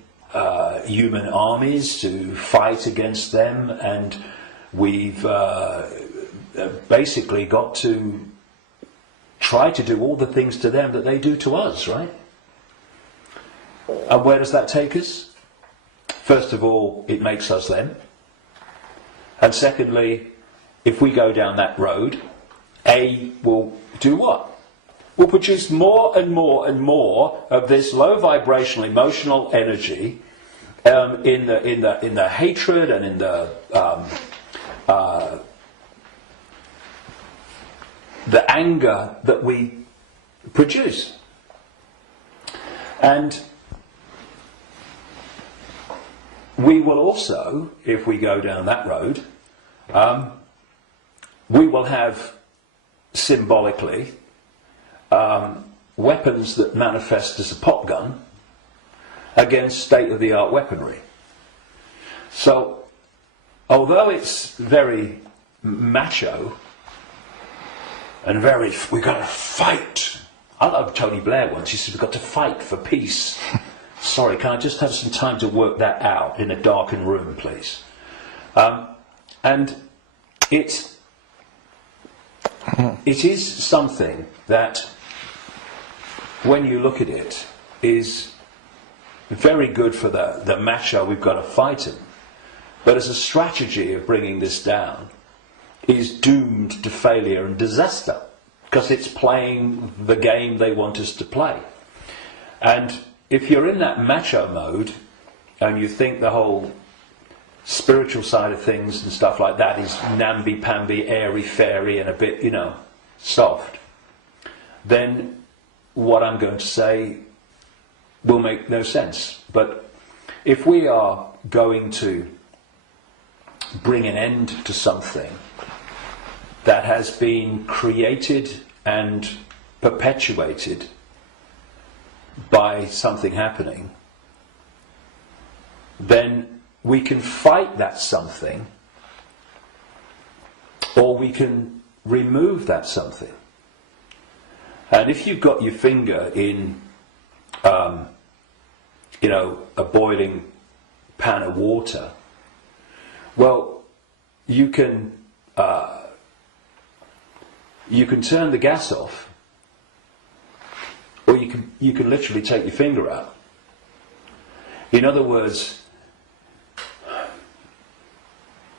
human armies to fight against them. And we've basically got to try to do all the things to them that they do to us, right? And where does that take us? First of all, it makes us them. And secondly, if we go down that road, will do what? Will produce more and more and more of this low vibrational emotional energy in the hatred and in the anger that we produce. And we will also, if we go down that road, we will have symbolically weapons that manifest as a pop gun against state-of-the-art weaponry. So, although it's very macho and very, we've got to fight. I love Tony Blair once, he said, we've got to fight for peace. Sorry, can I just have some time to work that out in a darkened room, please? And it is something that, when you look at it, is very good for the macho, we've got to fight him. But as a strategy of bringing this down, is doomed to failure and disaster because it's playing the game they want us to play. And if you're in that macho mode and you think the whole spiritual side of things and stuff like that is namby-pamby, airy-fairy and a bit, soft, then what I'm going to say will make no sense. But if we are going to bring an end to something that has been created and perpetuated by something happening, then we can fight that something, or we can remove that something. And if you've got your finger in, a boiling pan of water, well, you can turn the gas off, or you can literally take your finger out. In other words,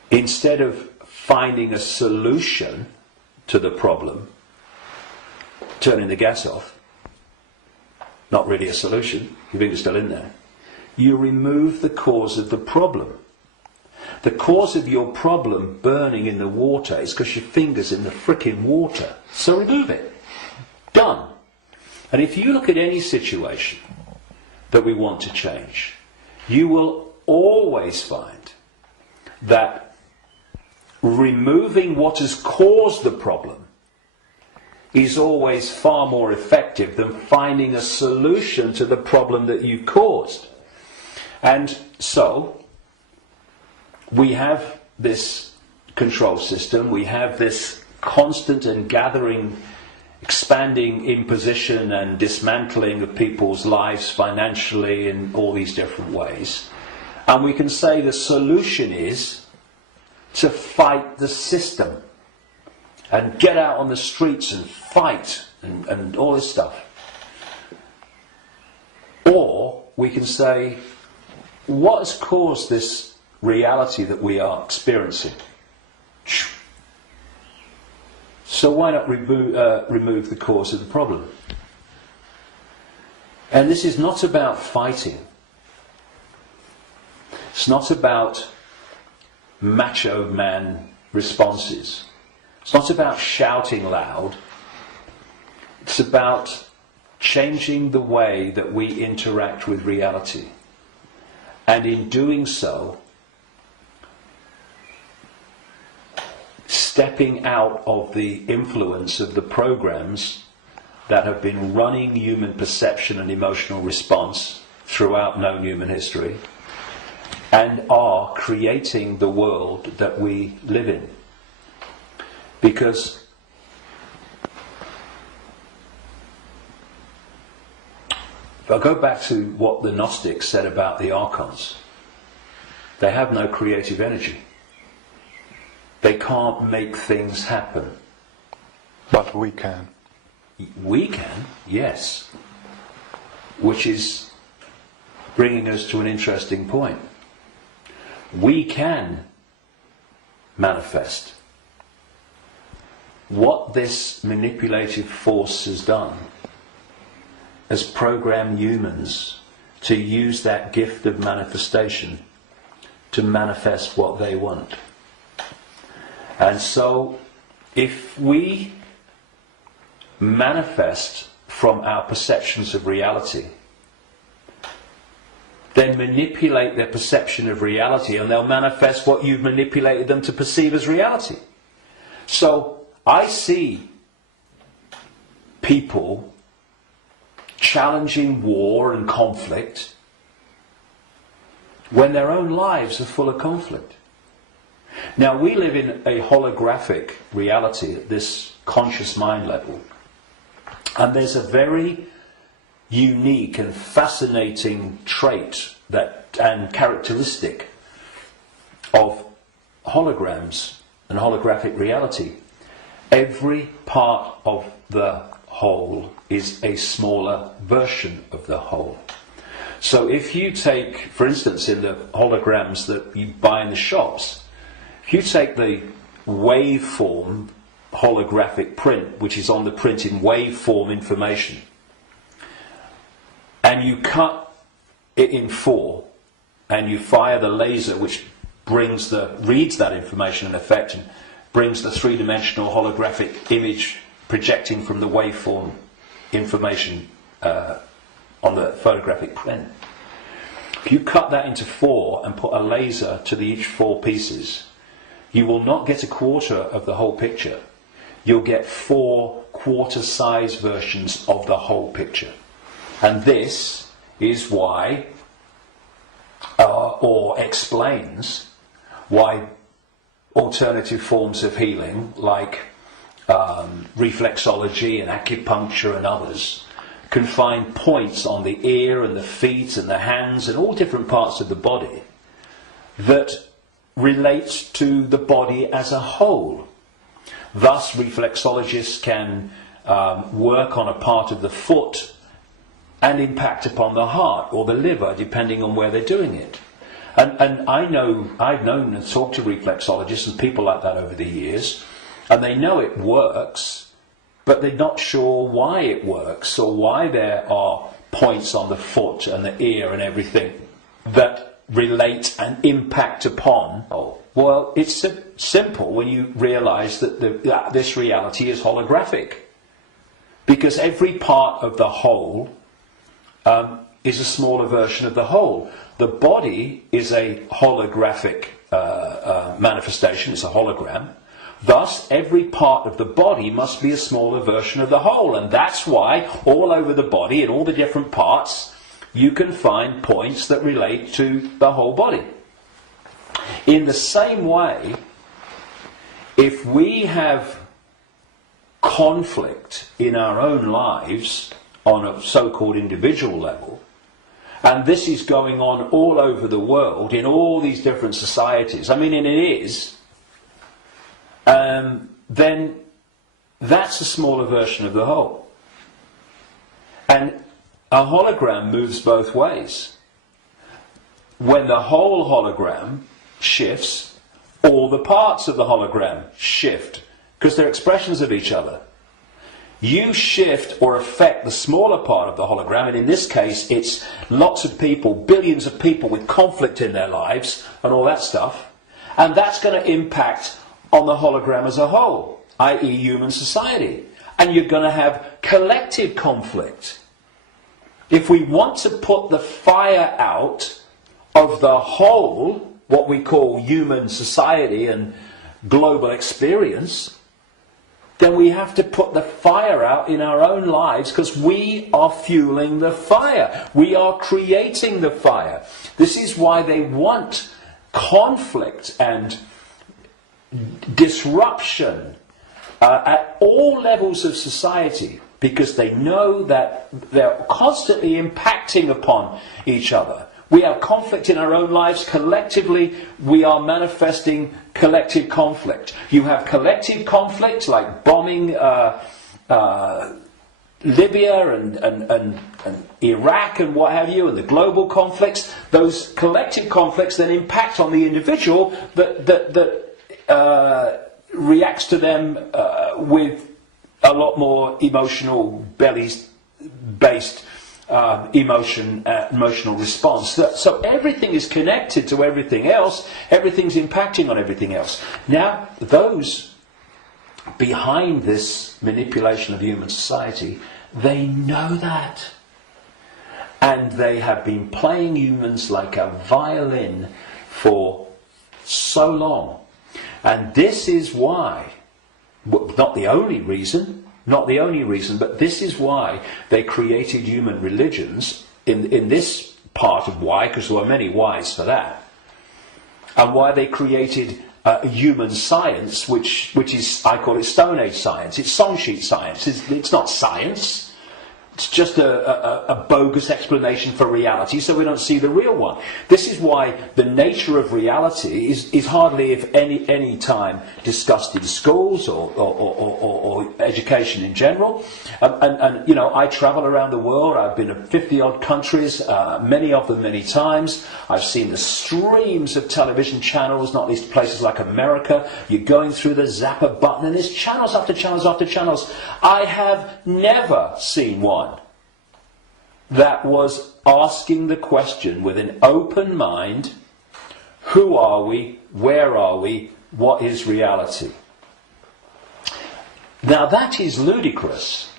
instead of finding a solution to the problem, turning the gas off, not really a solution, your finger's still in there, you remove the cause of the problem. The cause of your problem burning in the water is because your finger's in the frickin' water. So remove it. Done. And if you look at any situation that we want to change, you will always find that removing what has caused the problem is always far more effective than finding a solution to the problem that you caused. And so, we have this control system, we have this constant and gathering, expanding imposition and dismantling of people's lives financially in all these different ways. And we can say the solution is to fight the system and get out on the streets and fight and all this stuff. Or we can say, what has caused this reality that we are experiencing? So why not remove the cause of the problem? And this is not about fighting. It's not about macho man responses. It's not about shouting loud. It's about changing the way that we interact with reality. And in doing so, stepping out of the influence of the programs that have been running human perception and emotional response throughout known human history, and are creating the world that we live in. Because if I go back to what the Gnostics said about the archons, they have no creative energy. They can't make things happen. But we can. We can, yes. Which is bringing us to an interesting point. We can manifest. What this manipulative force has done has programmed humans to use that gift of manifestation to manifest what they want. And so, if we manifest from our perceptions of reality, then manipulate their perception of reality, and they'll manifest what you've manipulated them to perceive as reality. So, I see people challenging war and conflict when their own lives are full of conflict. Now, we live in a holographic reality at this conscious mind level, and there's a very unique and fascinating trait and characteristic of holograms and holographic reality. Every part of the whole is a smaller version of the whole. So if you take, for instance, in the holograms that you buy in the shops, if you take the waveform holographic print, which is on the print in waveform information. And you cut it in 4, and you fire the laser, which reads that information in effect, and brings the 3-dimensional holographic image projecting from the waveform information on the photographic print. If you cut that into 4 and put a laser to each 4 pieces, you will not get a quarter of the whole picture. You'll get 4 quarter-size versions of the whole picture. And this is why, or explains why alternative forms of healing, like reflexology and acupuncture and others, can find points on the ear and the feet and the hands and all different parts of the body that relate to the body as a whole. Thus, reflexologists can work on a part of the foot and impact upon the heart or the liver, depending on where they're doing it. And I've known and talked to reflexologists and people like that over the years, and they know it works, but they're not sure why it works or why there are points on the foot and the ear and everything that relate and impact upon. Well, it's simple when you realise that this reality is holographic, because every part of the whole is a smaller version of the whole. The body is a holographic manifestation, it's a hologram. Thus, every part of the body must be a smaller version of the whole. And that's why all over the body, in all the different parts, you can find points that relate to the whole body. In the same way, if we have conflict in our own lives on a so-called individual level, and this is going on all over the world in all these different societies, and it is, then that's a smaller version of the whole. And a hologram moves both ways. When the whole hologram shifts, all the parts of the hologram shift, because they're expressions of each other. You shift or affect the smaller part of the hologram, and in this case it's lots of people, billions of people with conflict in their lives and all that stuff, and that's going to impact on the hologram as a whole, i.e. human society. And you're going to have collective conflict. If we want to put the fire out of the whole, what we call human society and global experience, then we have to put the fire out in our own lives, because we are fueling the fire. We are creating the fire. This is why they want conflict and disruption at all levels of society, because they know that they're constantly impacting upon each other. We have conflict in our own lives. Collectively, we are manifesting collective conflict. You have collective conflict like bombing Libya and Iraq and what have you, and the global conflicts. Those collective conflicts then impact on the individual that reacts to them with a lot more emotional, belly-based emotional response. So everything is connected to everything else. Everything's impacting on everything else. Now, those behind this manipulation of human society, they know that. And they have been playing humans like a violin for so long. And this is why, not the only reason, but this is why they created human religions in this part of why, because there were many whys for that, and why they created human science, which is, I call it Stone Age science. It's song sheet science. It's not science. it's just a bogus explanation for reality, so we don't see the real one. This is why the nature of reality is hardly, if any time, discussed in schools or education in general. And you know, I travel around the world. I've been to 50-odd countries, many of them many times. I've seen the streams of television channels, not least places like America. You're going through the zapper button, and there's channels after channels after channels. I have never seen one that was asking the question with an open mind: who are we? Where are we? What is reality? Now that is ludicrous.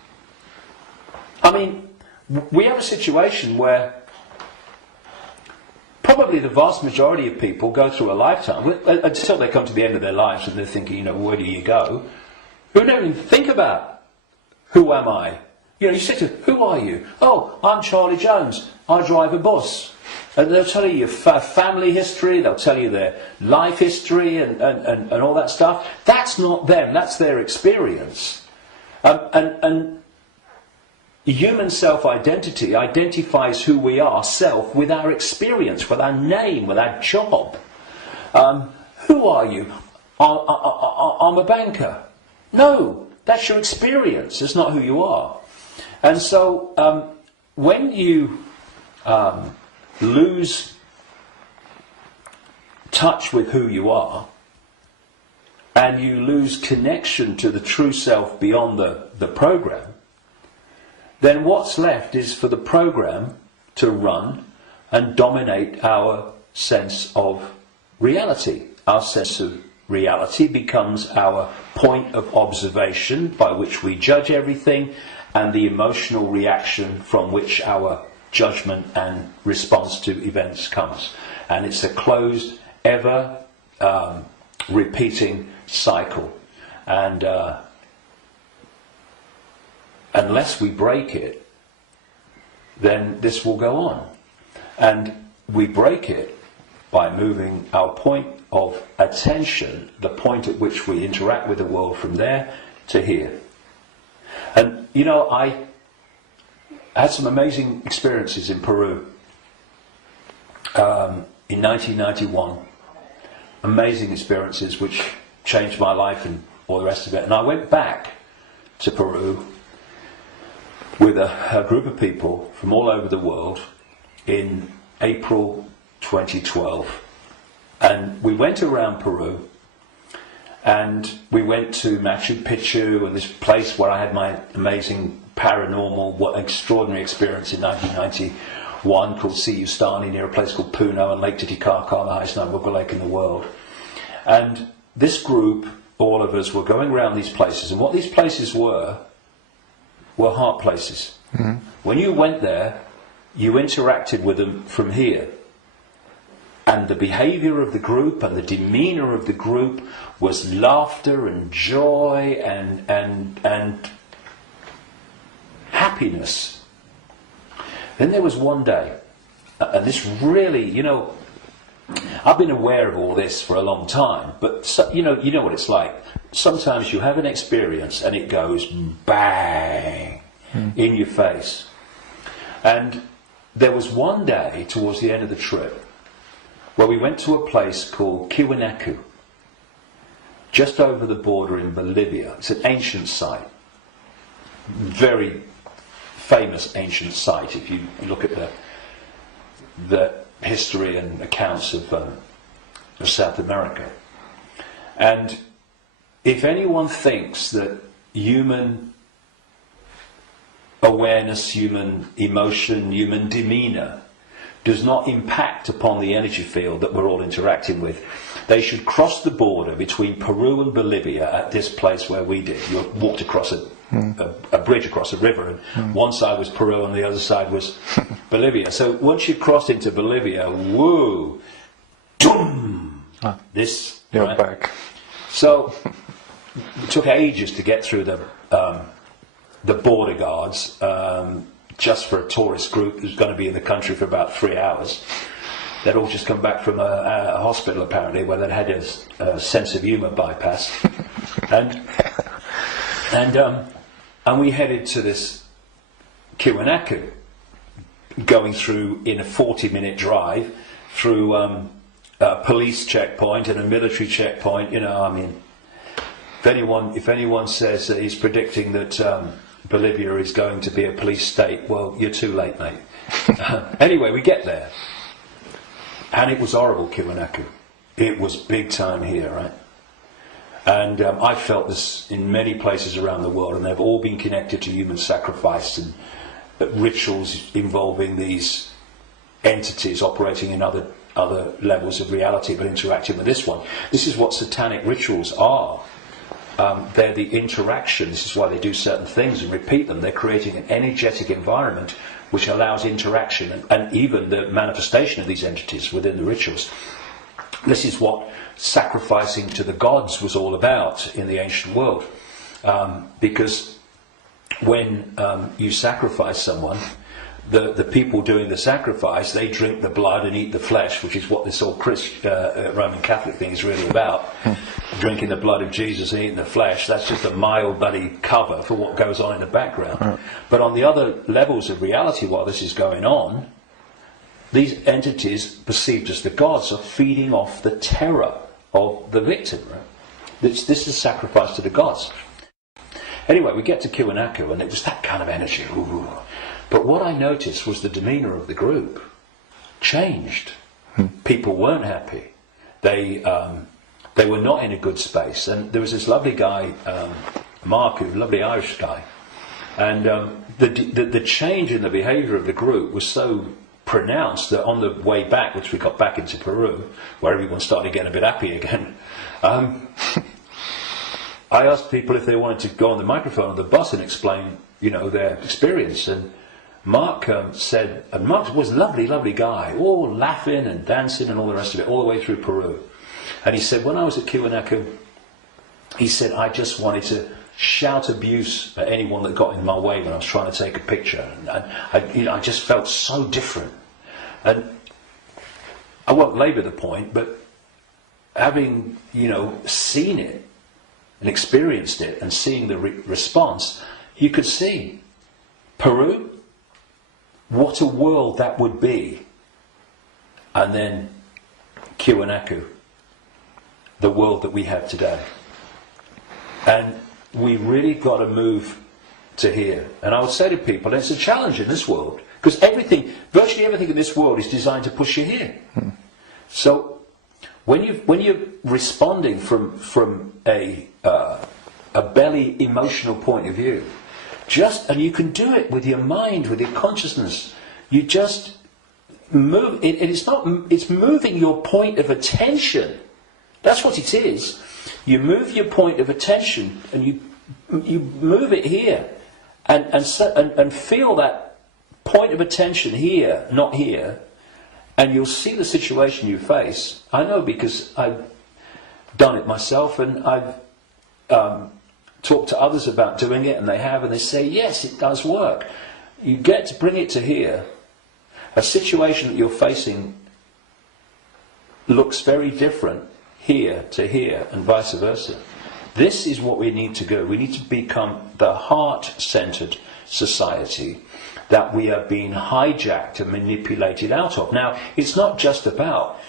I mean, we have a situation where probably the vast majority of people go through a lifetime, until they come to the end of their lives and they're thinking, you know, where do you go? Who don't even think about, who am I? You know, you say to them, who are you? Oh, I'm Charlie Jones. I drive a bus. And they'll tell you your family history, they'll tell you their life history and all that stuff. That's not them, that's their experience. And human self-identity identifies who we are, self, with our experience, with our name, with our job. Who are you? I'm a banker. No, that's your experience, it's not who you are. And so when you lose touch with who you are, and you lose connection to the true self beyond the program, then what's left is for the program to run and dominate our sense of reality. Our sense of reality becomes our point of observation by which we judge everything, and the emotional reaction from which our judgment and response to events comes. And it's a closed, ever repeating cycle. And unless we break it, then this will go on. And we break it by moving our point of attention, the point at which we interact with the world, from there to here. And you know, I had some amazing experiences in Peru in 1991. Amazing experiences which changed my life and all the rest of it. And I went back to Peru with a group of people from all over the world in April 2012. And we went around Peru, and we went to Machu Picchu, and this place where I had my amazing paranormal, extraordinary experience in 1991 called Siyustani, near a place called Puno, and Lake Titicaca, the highest number lake in the world. And this group, all of us, were going around these places, and what these places were heart places. Mm-hmm. When you went there, you interacted with them from here. And the behaviour of the group and the demeanour of the group was laughter and joy and happiness. Then there was one day, and this really, you know, I've been aware of all this for a long time, but you know what it's like. Sometimes you have an experience and it goes bang in your face. And there was one day towards the end of the trip where we went to a place called Kiwanaku, just over the border in Bolivia. It's an ancient site, very famous ancient site if you look at the history and accounts of South America. And if anyone thinks that human awareness, human emotion, human demeanour does not impact upon the energy field that we're all interacting with, they should cross the border between Peru and Bolivia at this place where we did. You walked across a bridge across a river, and one side was Peru and the other side was Bolivia. So once you crossed into Bolivia, whoa, doom, you're right? back. So it took ages to get through the border guards, just for a tourist group who's going to be in the country for about 3 hours. They'd all just come back from a hospital, apparently, where they'd had a sense of humour bypass. And we headed to this Kiwanaku, going through in a 40-minute drive through a police checkpoint and a military checkpoint. You know, I mean, if anyone says that he's predicting that Bolivia is going to be a police state, well, you're too late, mate. Anyway, we get there, and it was horrible, Kiwanaku. It was big time here, right? And I felt this in many places around the world, and they've all been connected to human sacrifice and rituals involving these entities operating in other levels of reality, but interacting with this one. This is what satanic rituals are. They're the interaction. This is why they do certain things and repeat them. They're creating an energetic environment which allows interaction and even the manifestation of these entities within the rituals. This is what sacrificing to the gods was all about in the ancient world. Because when you sacrifice someone, the people doing the sacrifice, they drink the blood and eat the flesh, which is what this whole Roman Catholic thing is really about. Drinking the blood of Jesus and eating the flesh, that's just a mild bloody cover for what goes on in the background. But on the other levels of reality, while this is going on, these entities, perceived as the gods, are feeding off the terror of the victim. Right? This is sacrifice to the gods. Anyway, we get to Kiwanaku, and it was that kind of energy. Ooh. But what I noticed was the demeanour of the group changed. People weren't happy. They were not in a good space. And there was this lovely guy, Mark, who's a lovely Irish guy. And the change in the behaviour of the group was so pronounced that on the way back, which we got back into Peru, where everyone started getting a bit happy again, I asked people if they wanted to go on the microphone on the bus and explain, you know, their experience. And Mark said, and Mark was a lovely, lovely guy, all laughing and dancing and all the rest of it, all the way through Peru. And he said, when I was at Kiwanaku, he said, I just wanted to shout abuse at anyone that got in my way when I was trying to take a picture. And I just felt so different. And I won't labour the point, but having, seen it and experienced it and seeing the response, you could see Peru, what a world that would be. And then Kiwanaku, the world that we have today. And we really got to move to here. And I would say to people, it's a challenge in this world, because virtually everything in this world is designed to push you here. So when you're responding from a belly emotional point of view, and you can do it with your mind, with your consciousness, you just move. It's moving your point of attention. That's what it is. You move your point of attention, and you move it here, and feel that point of attention here, not here, and you'll see the situation you face. I know, because I've done it myself, and I've talked to others about doing it, and they say, yes, it does work. You get to bring it to here. A situation that you're facing looks very different here to here, and vice versa. This is what we need to go. We need to become the heart-centered society that we are being hijacked and manipulated out of. Now, it's not just about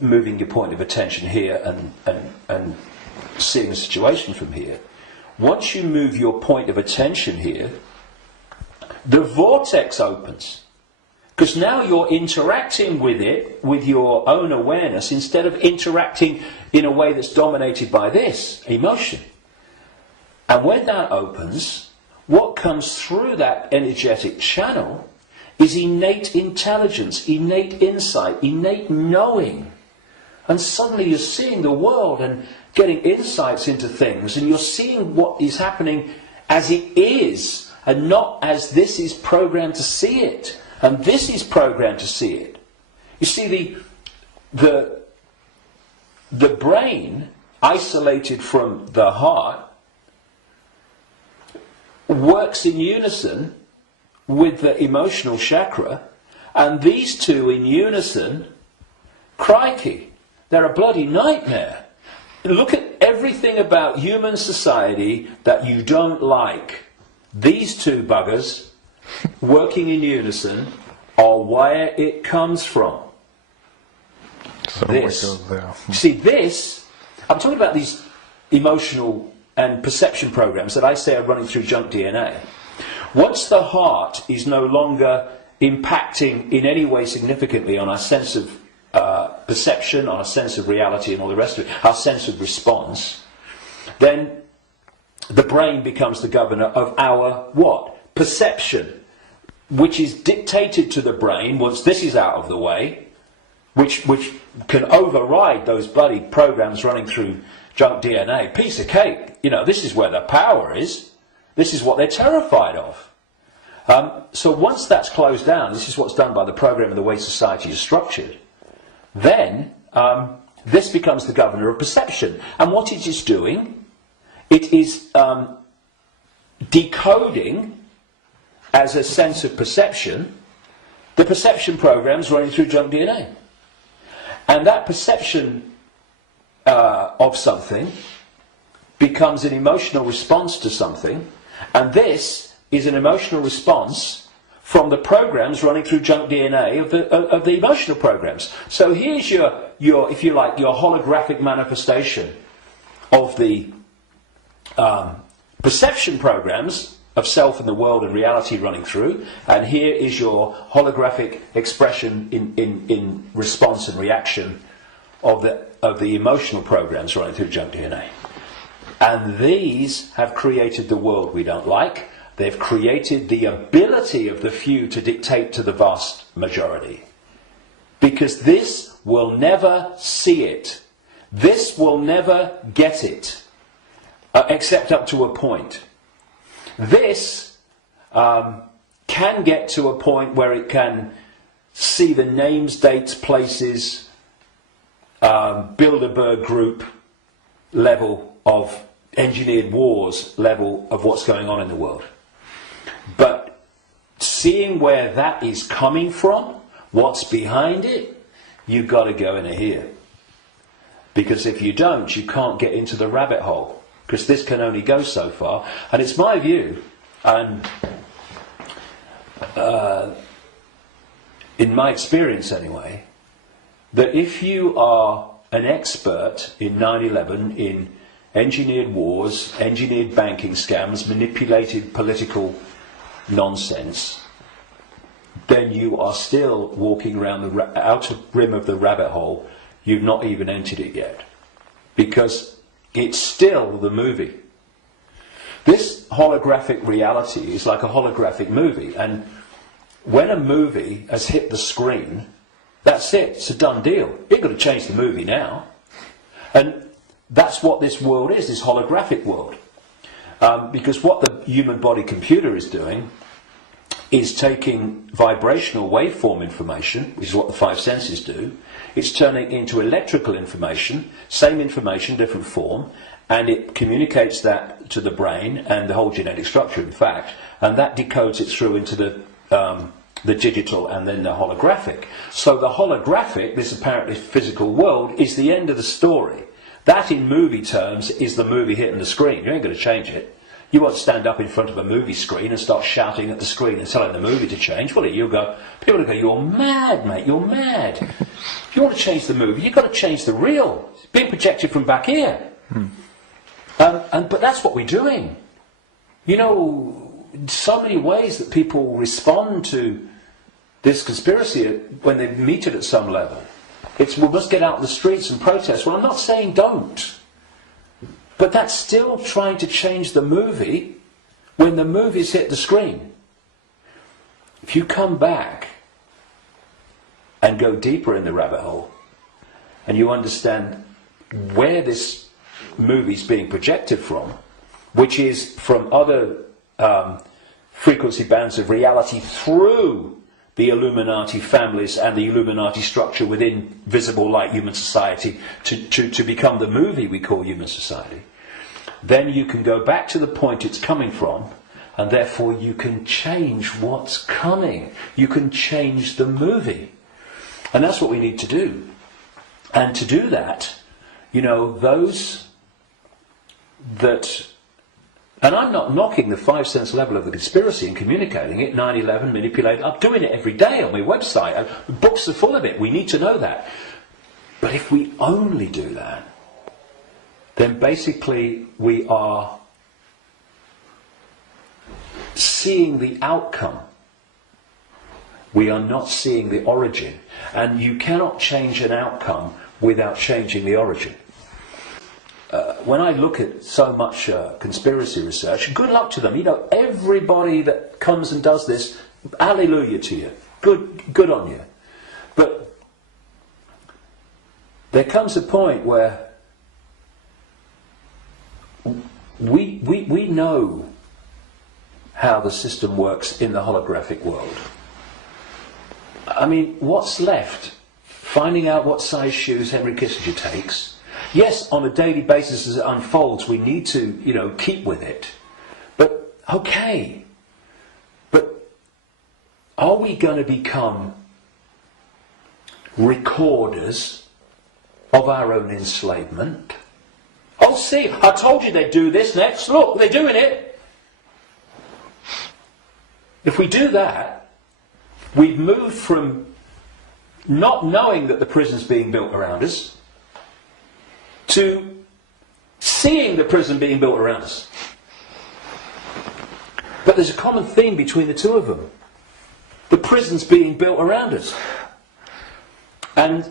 moving your point of attention here and seeing the situation from here. Once you move your point of attention here, the vortex opens. Because now you're interacting with it with your own awareness, instead of interacting in a way that's dominated by this emotion. And when that opens, what comes through that energetic channel is innate intelligence, innate insight, innate knowing. And suddenly you're seeing the world and getting insights into things, and you're seeing what is happening as it is, and not as this is programmed to see it. And this is programmed to see it. You see, the brain, isolated from the heart, works in unison with the emotional chakra, and these two in unison, crikey, they're a bloody nightmare. Look at everything about human society that you don't like. These two buggers working in unison are where it comes from. So This. we go there. You see, this, I'm talking about these emotional and perception programs that I say are running through junk DNA. Once the heart is no longer impacting in any way significantly on our sense of perception, on our sense of reality and all the rest of it, our sense of response, then the brain becomes the governor of our what? Perception, which is dictated to the brain once this is out of the way, which can override those bloody programs running through junk DNA. Piece of cake. You know, this is where the power is. This is what they're terrified of. So once that's closed down, this is what's done by the program and the way society is structured, then this becomes the governor of perception. And what it is doing, it is decoding as a sense of perception the perception programs running through junk DNA. And that perception of something becomes an emotional response to something, and this is an emotional response from the programs running through junk DNA of the emotional programs. So here's your, if you like, your holographic manifestation of the perception programs of self and the world and reality running through, and here is your holographic expression in response and reaction of the emotional programs running through junk DNA. And these have created the world we don't like. They've created the ability of the few to dictate to the vast majority. Because this will never see it. This will never get it. Except up to a point. This can get to a point where it can see the names, dates, places, Bilderberg group level of engineered wars level of what's going on in the world. But seeing where that is coming from, what's behind it, you've got to go into here. Because if you don't, you can't get into the rabbit hole. Because this can only go so far. And it's my view, and in my experience anyway, that if you are an expert in 9/11, in engineered wars, engineered banking scams, manipulated political nonsense, then you are still walking around the outer rim of the rabbit hole. You've not even entered it yet. Because it's still the movie. This holographic reality is like a holographic movie, and when a movie has hit the screen, that's it, it's a done deal. You've got to change the movie now. And that's what this world is, this holographic world. Because what the human body computer is doing is taking vibrational waveform information, which is what the five senses do. It's turning it into electrical information, same information, different form, and it communicates that to the brain and the whole genetic structure, in fact, and that decodes it through into the digital and then the holographic. So the holographic, this apparently physical world, is the end of the story. That, in movie terms, is the movie hitting the screen. You ain't going to change it. You won't stand up in front of a movie screen and start shouting at the screen and telling the movie to change, will it? You'll go, people will go, you're mad, mate, you're mad. If you want to change the movie, you've got to change the reel. It's being projected from back here. But that's what we're doing. You know, so many ways that people respond to this conspiracy when they meet it at some level. It's, we must get out in the streets and protest. Well, I'm not saying don't. But that's still trying to change the movie when the movie's hit the screen. If you come back and go deeper in the rabbit hole, and you understand where this movie's being projected from, which is from other frequency bands of reality through the Illuminati families and the Illuminati structure within visible light human society to become the movie we call human society, then you can go back to the point it's coming from, and therefore you can change what's coming. You can change the movie. And that's what we need to do. And to do that, you know, those that And I'm not knocking the 5 sense level of the conspiracy and communicating it, 9/11, manipulating. I'm doing it every day on my website. Books are full of it. We need to know that. But if we only do that, then basically we are seeing the outcome. We are not seeing the origin. And you cannot change an outcome without changing the origin. When I look at so much conspiracy research, good luck to them. You know, everybody that comes and does this, hallelujah to you. Good on you. But there comes a point where we know how the system works in the holographic world. I mean, what's left? Finding out what size shoes Henry Kissinger takes. Yes, on a daily basis as it unfolds, we need to, keep with it. But, okay. But are we going to become recorders of our own enslavement? Oh, see, I told you they'd do this next. Look, they're doing it. If we do that, we've moved from not knowing that the prison's being built around us to seeing the prison being built around us. But there's a common theme between the two of them. The prison's being built around us. And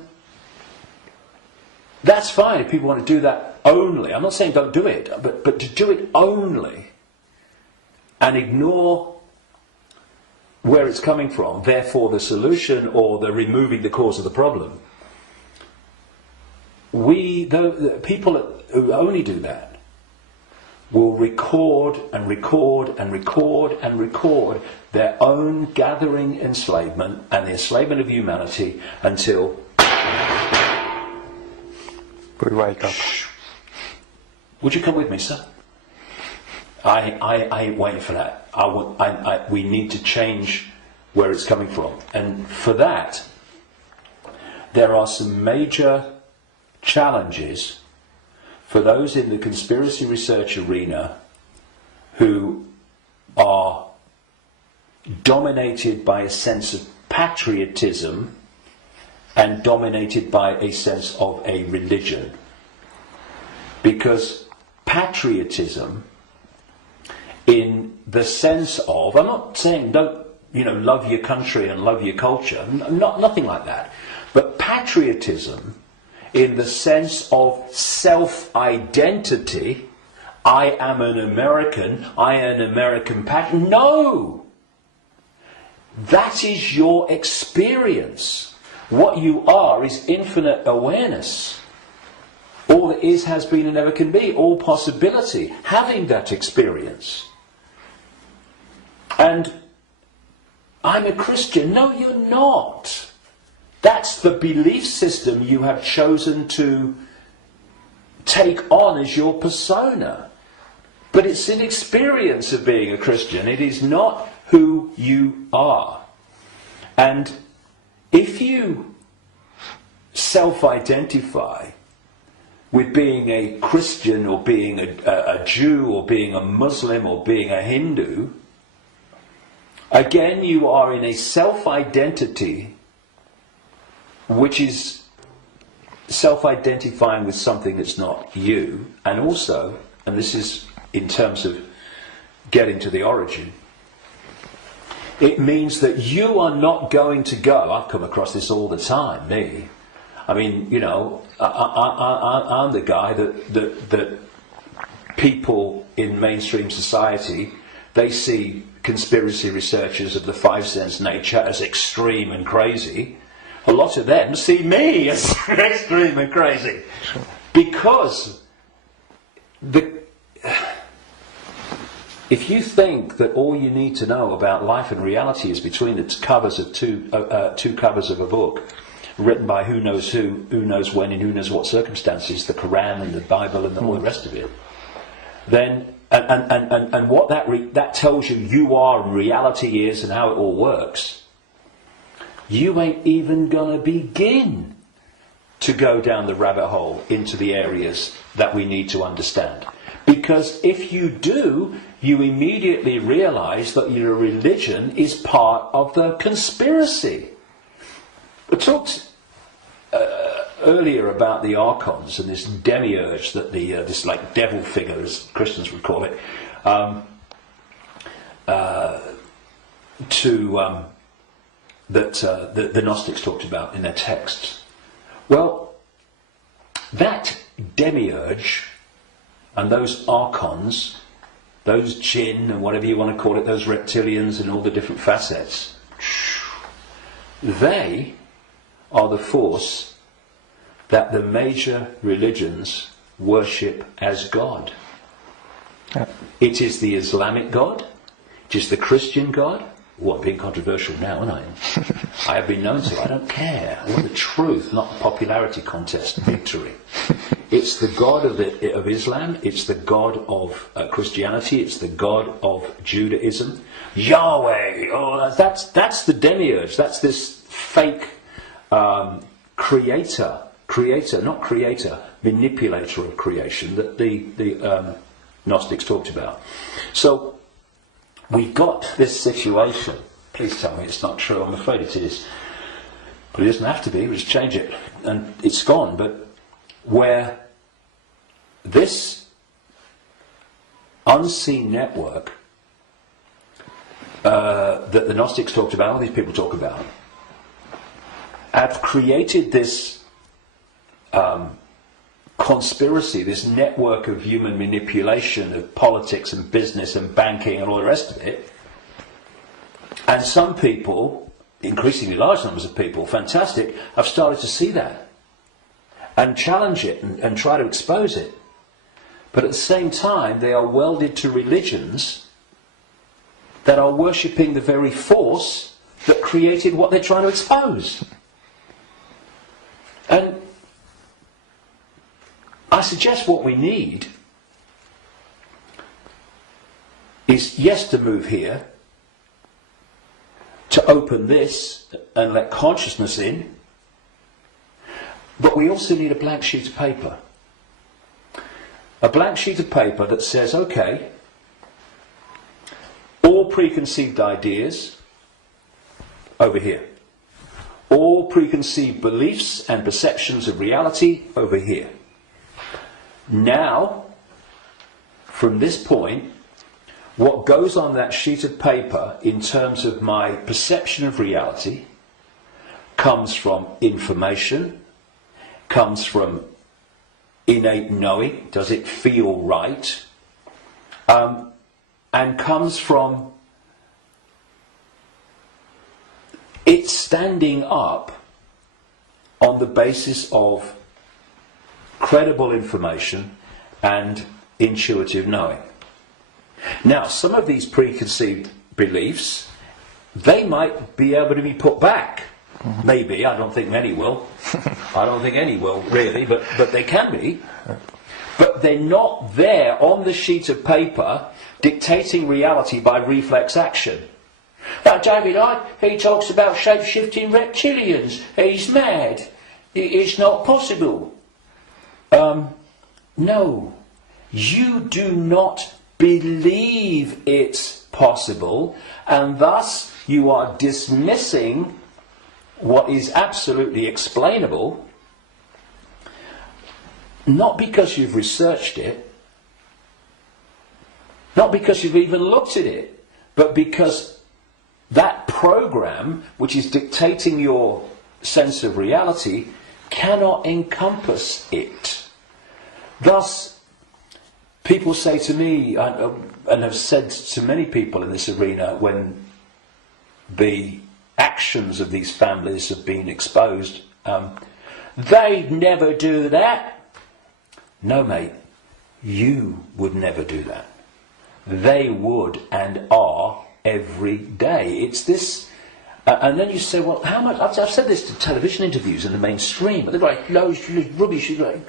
that's fine if people want to do that only. I'm not saying don't do it, but to do it only and ignore where it's coming from, therefore the solution or the removing the cause of the problem. The people who only do that will record and record and record and record their own gathering enslavement and the enslavement of humanity until we wake up. Would you come with me, sir? I ain't waiting for that. We need to change where it's coming from. And for that, there are some major challenges for those in the conspiracy research arena who are dominated by a sense of patriotism and dominated by a sense of a religion. Because patriotism, in the sense of, I'm not saying don't, love your country and love your culture, nothing like that. But patriotism, in the sense of self-identity, I am an American, I am an American patriot. No! That is your experience. What you are is infinite awareness. All that is, has been, and never can be. All possibility. Having that experience. And I'm a Christian. No, you're not. That's the belief system you have chosen to take on as your persona. But it's an experience of being a Christian. It is not who you are. And if you self-identify with being a Christian or being a Jew or being a Muslim or being a Hindu, again you are in a self-identity which is self-identifying with something that's not you, and also, and this is in terms of getting to the origin, it means that you are not going to go, I've come across this all the time, me. I mean, I'm the guy that people in mainstream society, they see conspiracy researchers of the 5 sense nature as extreme and crazy. A lot of them see me as extreme and crazy. Because if you think that all you need to know about life and reality is between the covers of two covers of a book written by who knows when, and who knows what circumstances, the Quran and the Bible and all the rest of it, then and what that tells you are and reality is and how it all works, you ain't even gonna begin to go down the rabbit hole into the areas that we need to understand. Because if you do, you immediately realize that your religion is part of the conspiracy. I talked earlier about the archons and this demiurge that this like devil figure, as Christians would call it, that the Gnostics talked about in their texts. Well, that demiurge and those archons, those jinn and whatever you want to call it, those reptilians and all the different facets, they are the force that the major religions worship as God. Yeah. It is the Islamic God, it is the Christian God. Well, I'm being controversial now, aren't I? I have been known to. I don't care. I want the truth, not the popularity contest victory. It's the God of Islam, it's the God of Christianity, it's the God of Judaism. Yahweh, that's the demiurge, that's this fake manipulator of creation that the Gnostics talked about. So we've got this situation. Please tell me it's not true. I'm afraid it is. But it doesn't have to be. We just change it. And it's gone. But where this unseen network that the Gnostics talked about, all these people talk about, have created this conspiracy, this network of human manipulation of politics and business and banking and all the rest of it. And some people, increasingly large numbers of people, fantastic, have started to see that and challenge it and try to expose it. But at the same time, they are welded to religions that are worshipping the very force that created what they're trying to expose. And I suggest what we need is, yes, to move here, to open this and let consciousness in, but we also need a blank sheet of paper. A blank sheet of paper that says, okay, all preconceived ideas over here. All preconceived beliefs and perceptions of reality over here. Now, from this point, what goes on that sheet of paper in terms of my perception of reality comes from information, comes from innate knowing, does it feel right, and comes from it standing up on the basis of credible information and intuitive knowing. Now, some of these preconceived beliefs, they might be able to be put back. Maybe, I don't think many will. I don't think any will, really, but they can be. But they're not there on the sheet of paper dictating reality by reflex action. Now, David Icke, he talks about shape-shifting reptilians. He's mad. It's not possible. No, you do not believe it's possible, and thus you are dismissing what is absolutely explainable, not because you've researched it, not because you've even looked at it, but because that program, which is dictating your sense of reality, cannot encompass it. Thus, people say to me, and have said to many people in this arena, when the actions of these families have been exposed, they'd never do that. No, mate, you would never do that. They would and are every day. It's this. And then you say, well, how much? I've said this to television interviews in the mainstream, but they're like, loads of rubbish. And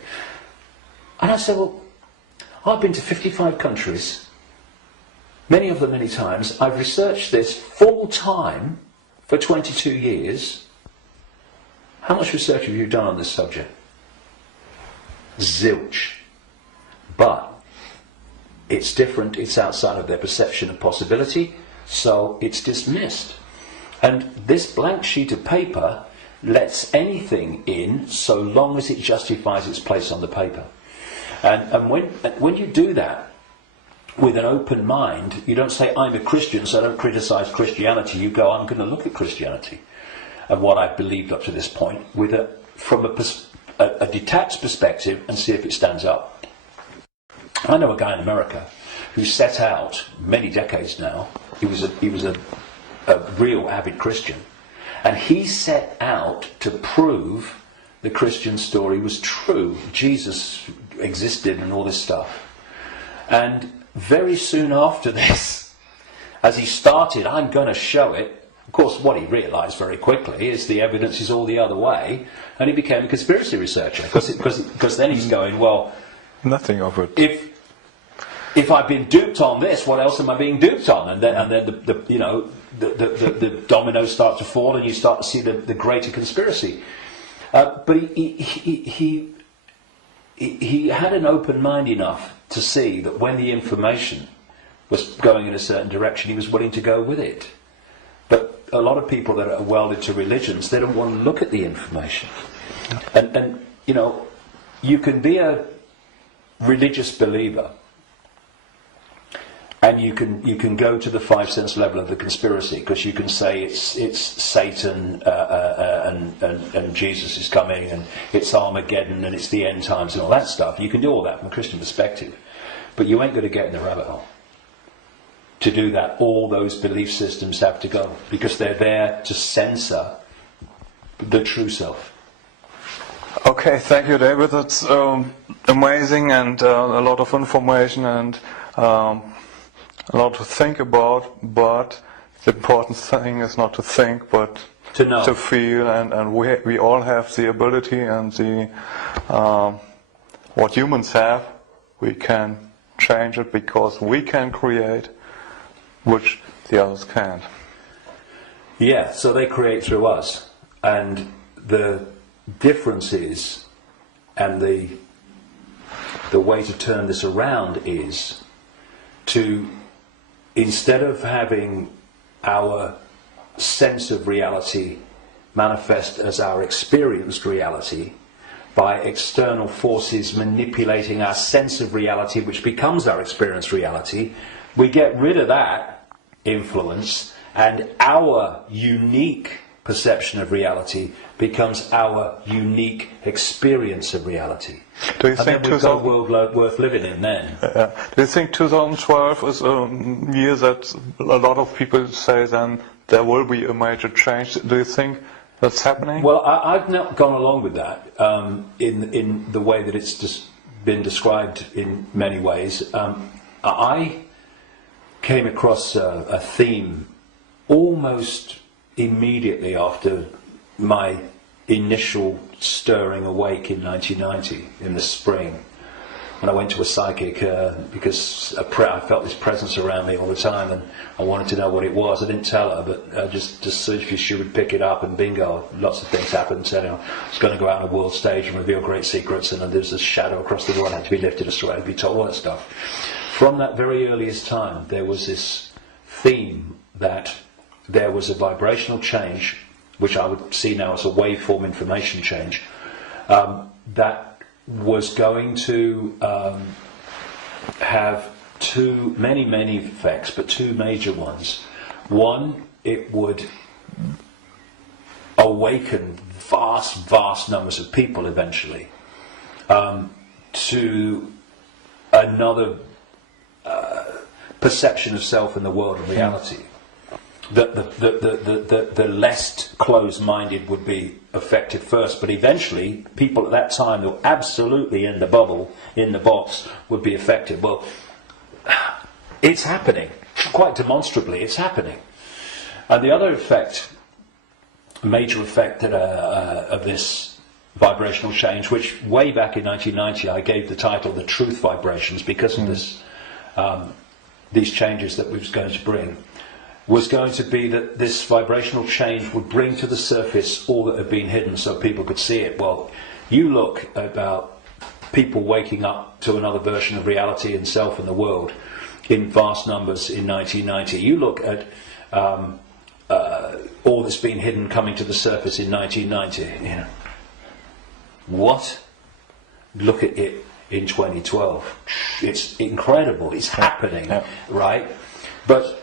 I said, well, I've been to 55 countries, many of them many times. I've researched this full time for 22 years. How much research have you done on this subject? Zilch. But it's different, it's outside of their perception of possibility, so it's dismissed. And this blank sheet of paper lets anything in so long as it justifies its place on the paper. And when you do that with an open mind, you don't say, I'm a Christian, so I don't criticize Christianity. You go, I'm going to look at Christianity and what I've believed up to this point from a detached perspective and see if it stands up. I know a guy in America who set out, many decades now, he was a real avid Christian, and he set out to prove the Christian story was true. Jesus existed and all this stuff. And very soon after this, as he started, I'm going to show it, of course what he realised very quickly is the evidence is all the other way, and he became a conspiracy researcher, because then he's going, well, nothing of it. If I've been duped on this, what else am I being duped on? And then the dominoes start to fall, and you start to see the greater conspiracy. But he had an open mind enough to see that when the information was going in a certain direction, he was willing to go with it. But a lot of people that are welded to religions, they don't want to look at the information. And you can be a religious believer, and you can go to the 5 sense level of the conspiracy, because you can say it's Satan and Jesus is coming, and it's Armageddon, and it's the end times and all that stuff. You can do all that from a Christian perspective, but you ain't going to get in the rabbit hole. To do that, all those belief systems have to go, because they're there to censor the true self. Okay, thank you, David. That's amazing, and a lot of information, and a lot to think about, but the important thing is not to think, but to know, to feel, and we all have the ability and the what humans have. We can change it because we can create, which the others can't. Yeah, so they create through us, and the difference is, and the way to turn this around is to, instead of having our sense of reality manifest as our experienced reality by external forces manipulating our sense of reality, which becomes our experienced reality, we get rid of that influence, and our unique perception of reality becomes our unique experience of reality. Do you think we've got a world worth living in then? Do you think 2012 is a year that a lot of people say then there will be a major change? Do you think that's happening? Well, I've not gone along with that in the way that it's just been described in many ways. I came across a theme almost immediately after my initial stirring awake in 1990, in the spring, when I went to a psychic because I felt this presence around me all the time, and I wanted to know what it was. I didn't tell her, but just if she would pick it up, and bingo, lots of things happened. So, I was going to go out on a world stage and reveal great secrets, and there's a shadow across the door, had to be lifted, had to be told, all that stuff. From that very earliest time, there was this theme that there was a vibrational change, which I would see now as a waveform information change, that was going to have many effects, but two major ones. One, it would awaken vast numbers of people eventually to another perception of self in the world and reality. The less closed-minded would be affected first, but eventually people at that time who were absolutely in the bubble, in the box, would be affected. Well, it's happening. Quite demonstrably, it's happening. And the other effect, major effect of this vibrational change, which way back in 1990 I gave the title The Truth Vibrations because of this, these changes that we was going to bring, was going to be that this vibrational change would bring to the surface all that had been hidden so people could see it. Well, you look about people waking up to another version of reality and self and the world in vast numbers in 1990. You look at all that's been hidden coming to the surface in 1990. You know, what? Look at it in 2012. It's incredible. It's happening, right? But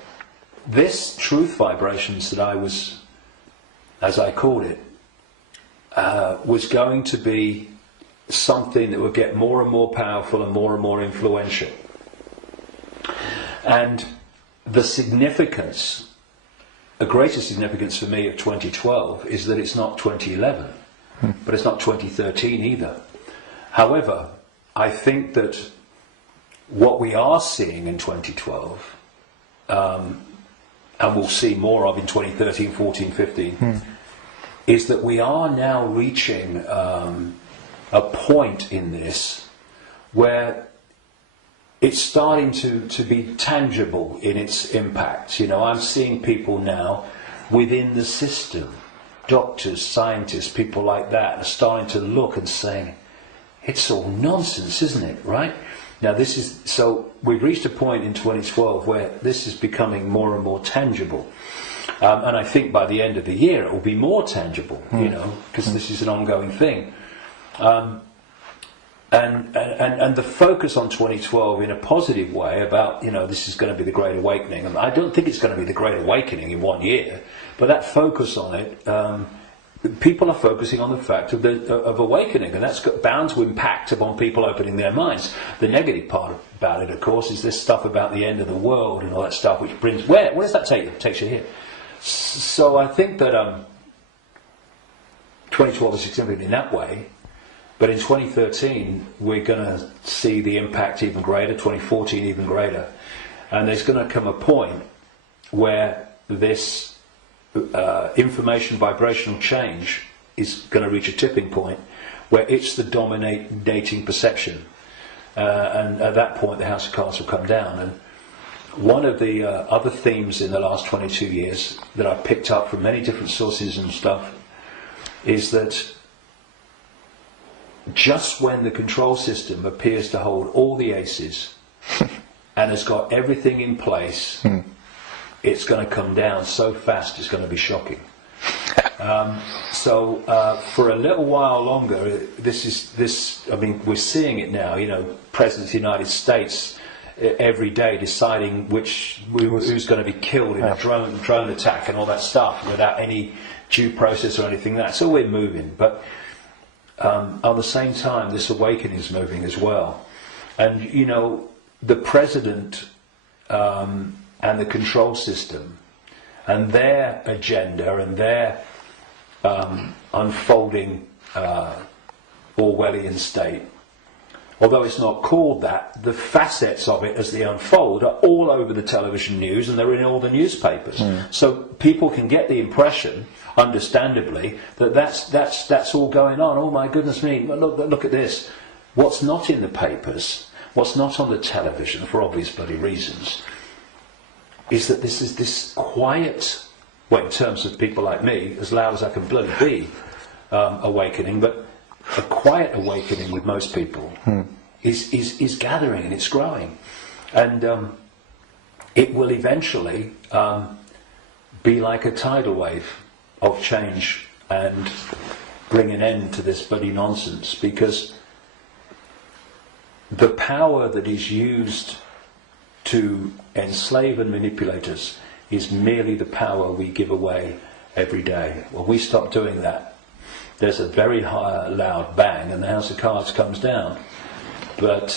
this truth vibrations that I was, as I called it, was going to be something that would get more and more powerful and more influential. And the significance, the greater significance for me of 2012 is that it's not 2011, but it's not 2013 either. However, I think that what we are seeing in 2012, and we'll see more of in 2013, 14, 15, is that we are now reaching a point in this where it's starting to be tangible in its impact. You know, I'm seeing people now within the system, doctors, scientists, people like that, are starting to look and saying, it's all nonsense, isn't it, right? Now this is, so we've reached a point in 2012 where this is becoming more and more tangible. And I think by the end of the year it will be more tangible, you know, because this is an ongoing thing. And the focus on 2012 in a positive way about, you know, this is going to be the Great Awakening. And I don't think it's going to be the Great Awakening in 1 year, but that focus on it, people are focusing on the fact of awakening, and that's bound to impact upon people opening their minds. The negative part about it, of course, is this stuff about the end of the world and all that stuff, which brings, where does that take you? It takes you here. So I think that 2012 is significant in that way. But in 2013, we're going to see the impact even greater, 2014 even greater. And there's going to come a point where this information vibrational change is going to reach a tipping point where it's the dominating perception. And at that point, the House of Cards will come down. And one of the other themes in the last 22 years that I've picked up from many different sources and stuff is that just when the control system appears to hold all the aces and has got everything in place, it's going to come down so fast it's going to be shocking. So for a little while longer, I mean, we're seeing it now, you know, President of the United States every day deciding who's going to be killed in a drone attack and all that stuff without any due process or anything like that. So we're moving. But at the same time, this awakening is moving as well. And, you know, the president and the control system and their agenda and their unfolding Orwellian state, although it's not called that, the facets of it as they unfold are all over the television news and they're in all the newspapers. So people can get the impression, understandably, that that's all going on. Oh my goodness me, look at this. What's not in the papers, what's not on the television, for obvious bloody reasons, is that this is this quiet, well, in terms of people like me, as loud as I can bloody be, awakening, but a quiet awakening with most people is gathering and it's growing. And it will eventually be like a tidal wave of change and bring an end to this bloody nonsense, because the power that is used to enslave and manipulate us is merely the power we give away every day. When we stop doing that, there's a very loud bang and the House of Cards comes down. But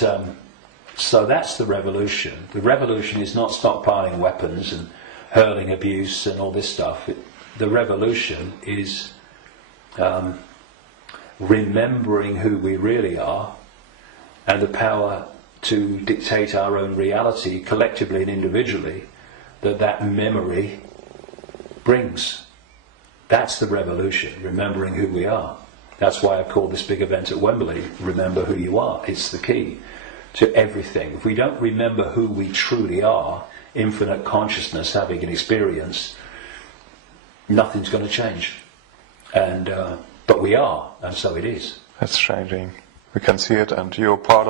so that's the revolution. The revolution is not stockpiling weapons and hurling abuse and all this stuff. The revolution is remembering who we really are and the power to dictate our own reality collectively and individually that memory brings. That's the revolution, remembering who we are. That's why I've called this big event at Wembley, Remember Who You Are. It's the key to everything. If we don't remember who we truly are, infinite consciousness having an experience, nothing's going to change. And but we are, and so it is. It's changing. we can see it, and you're part of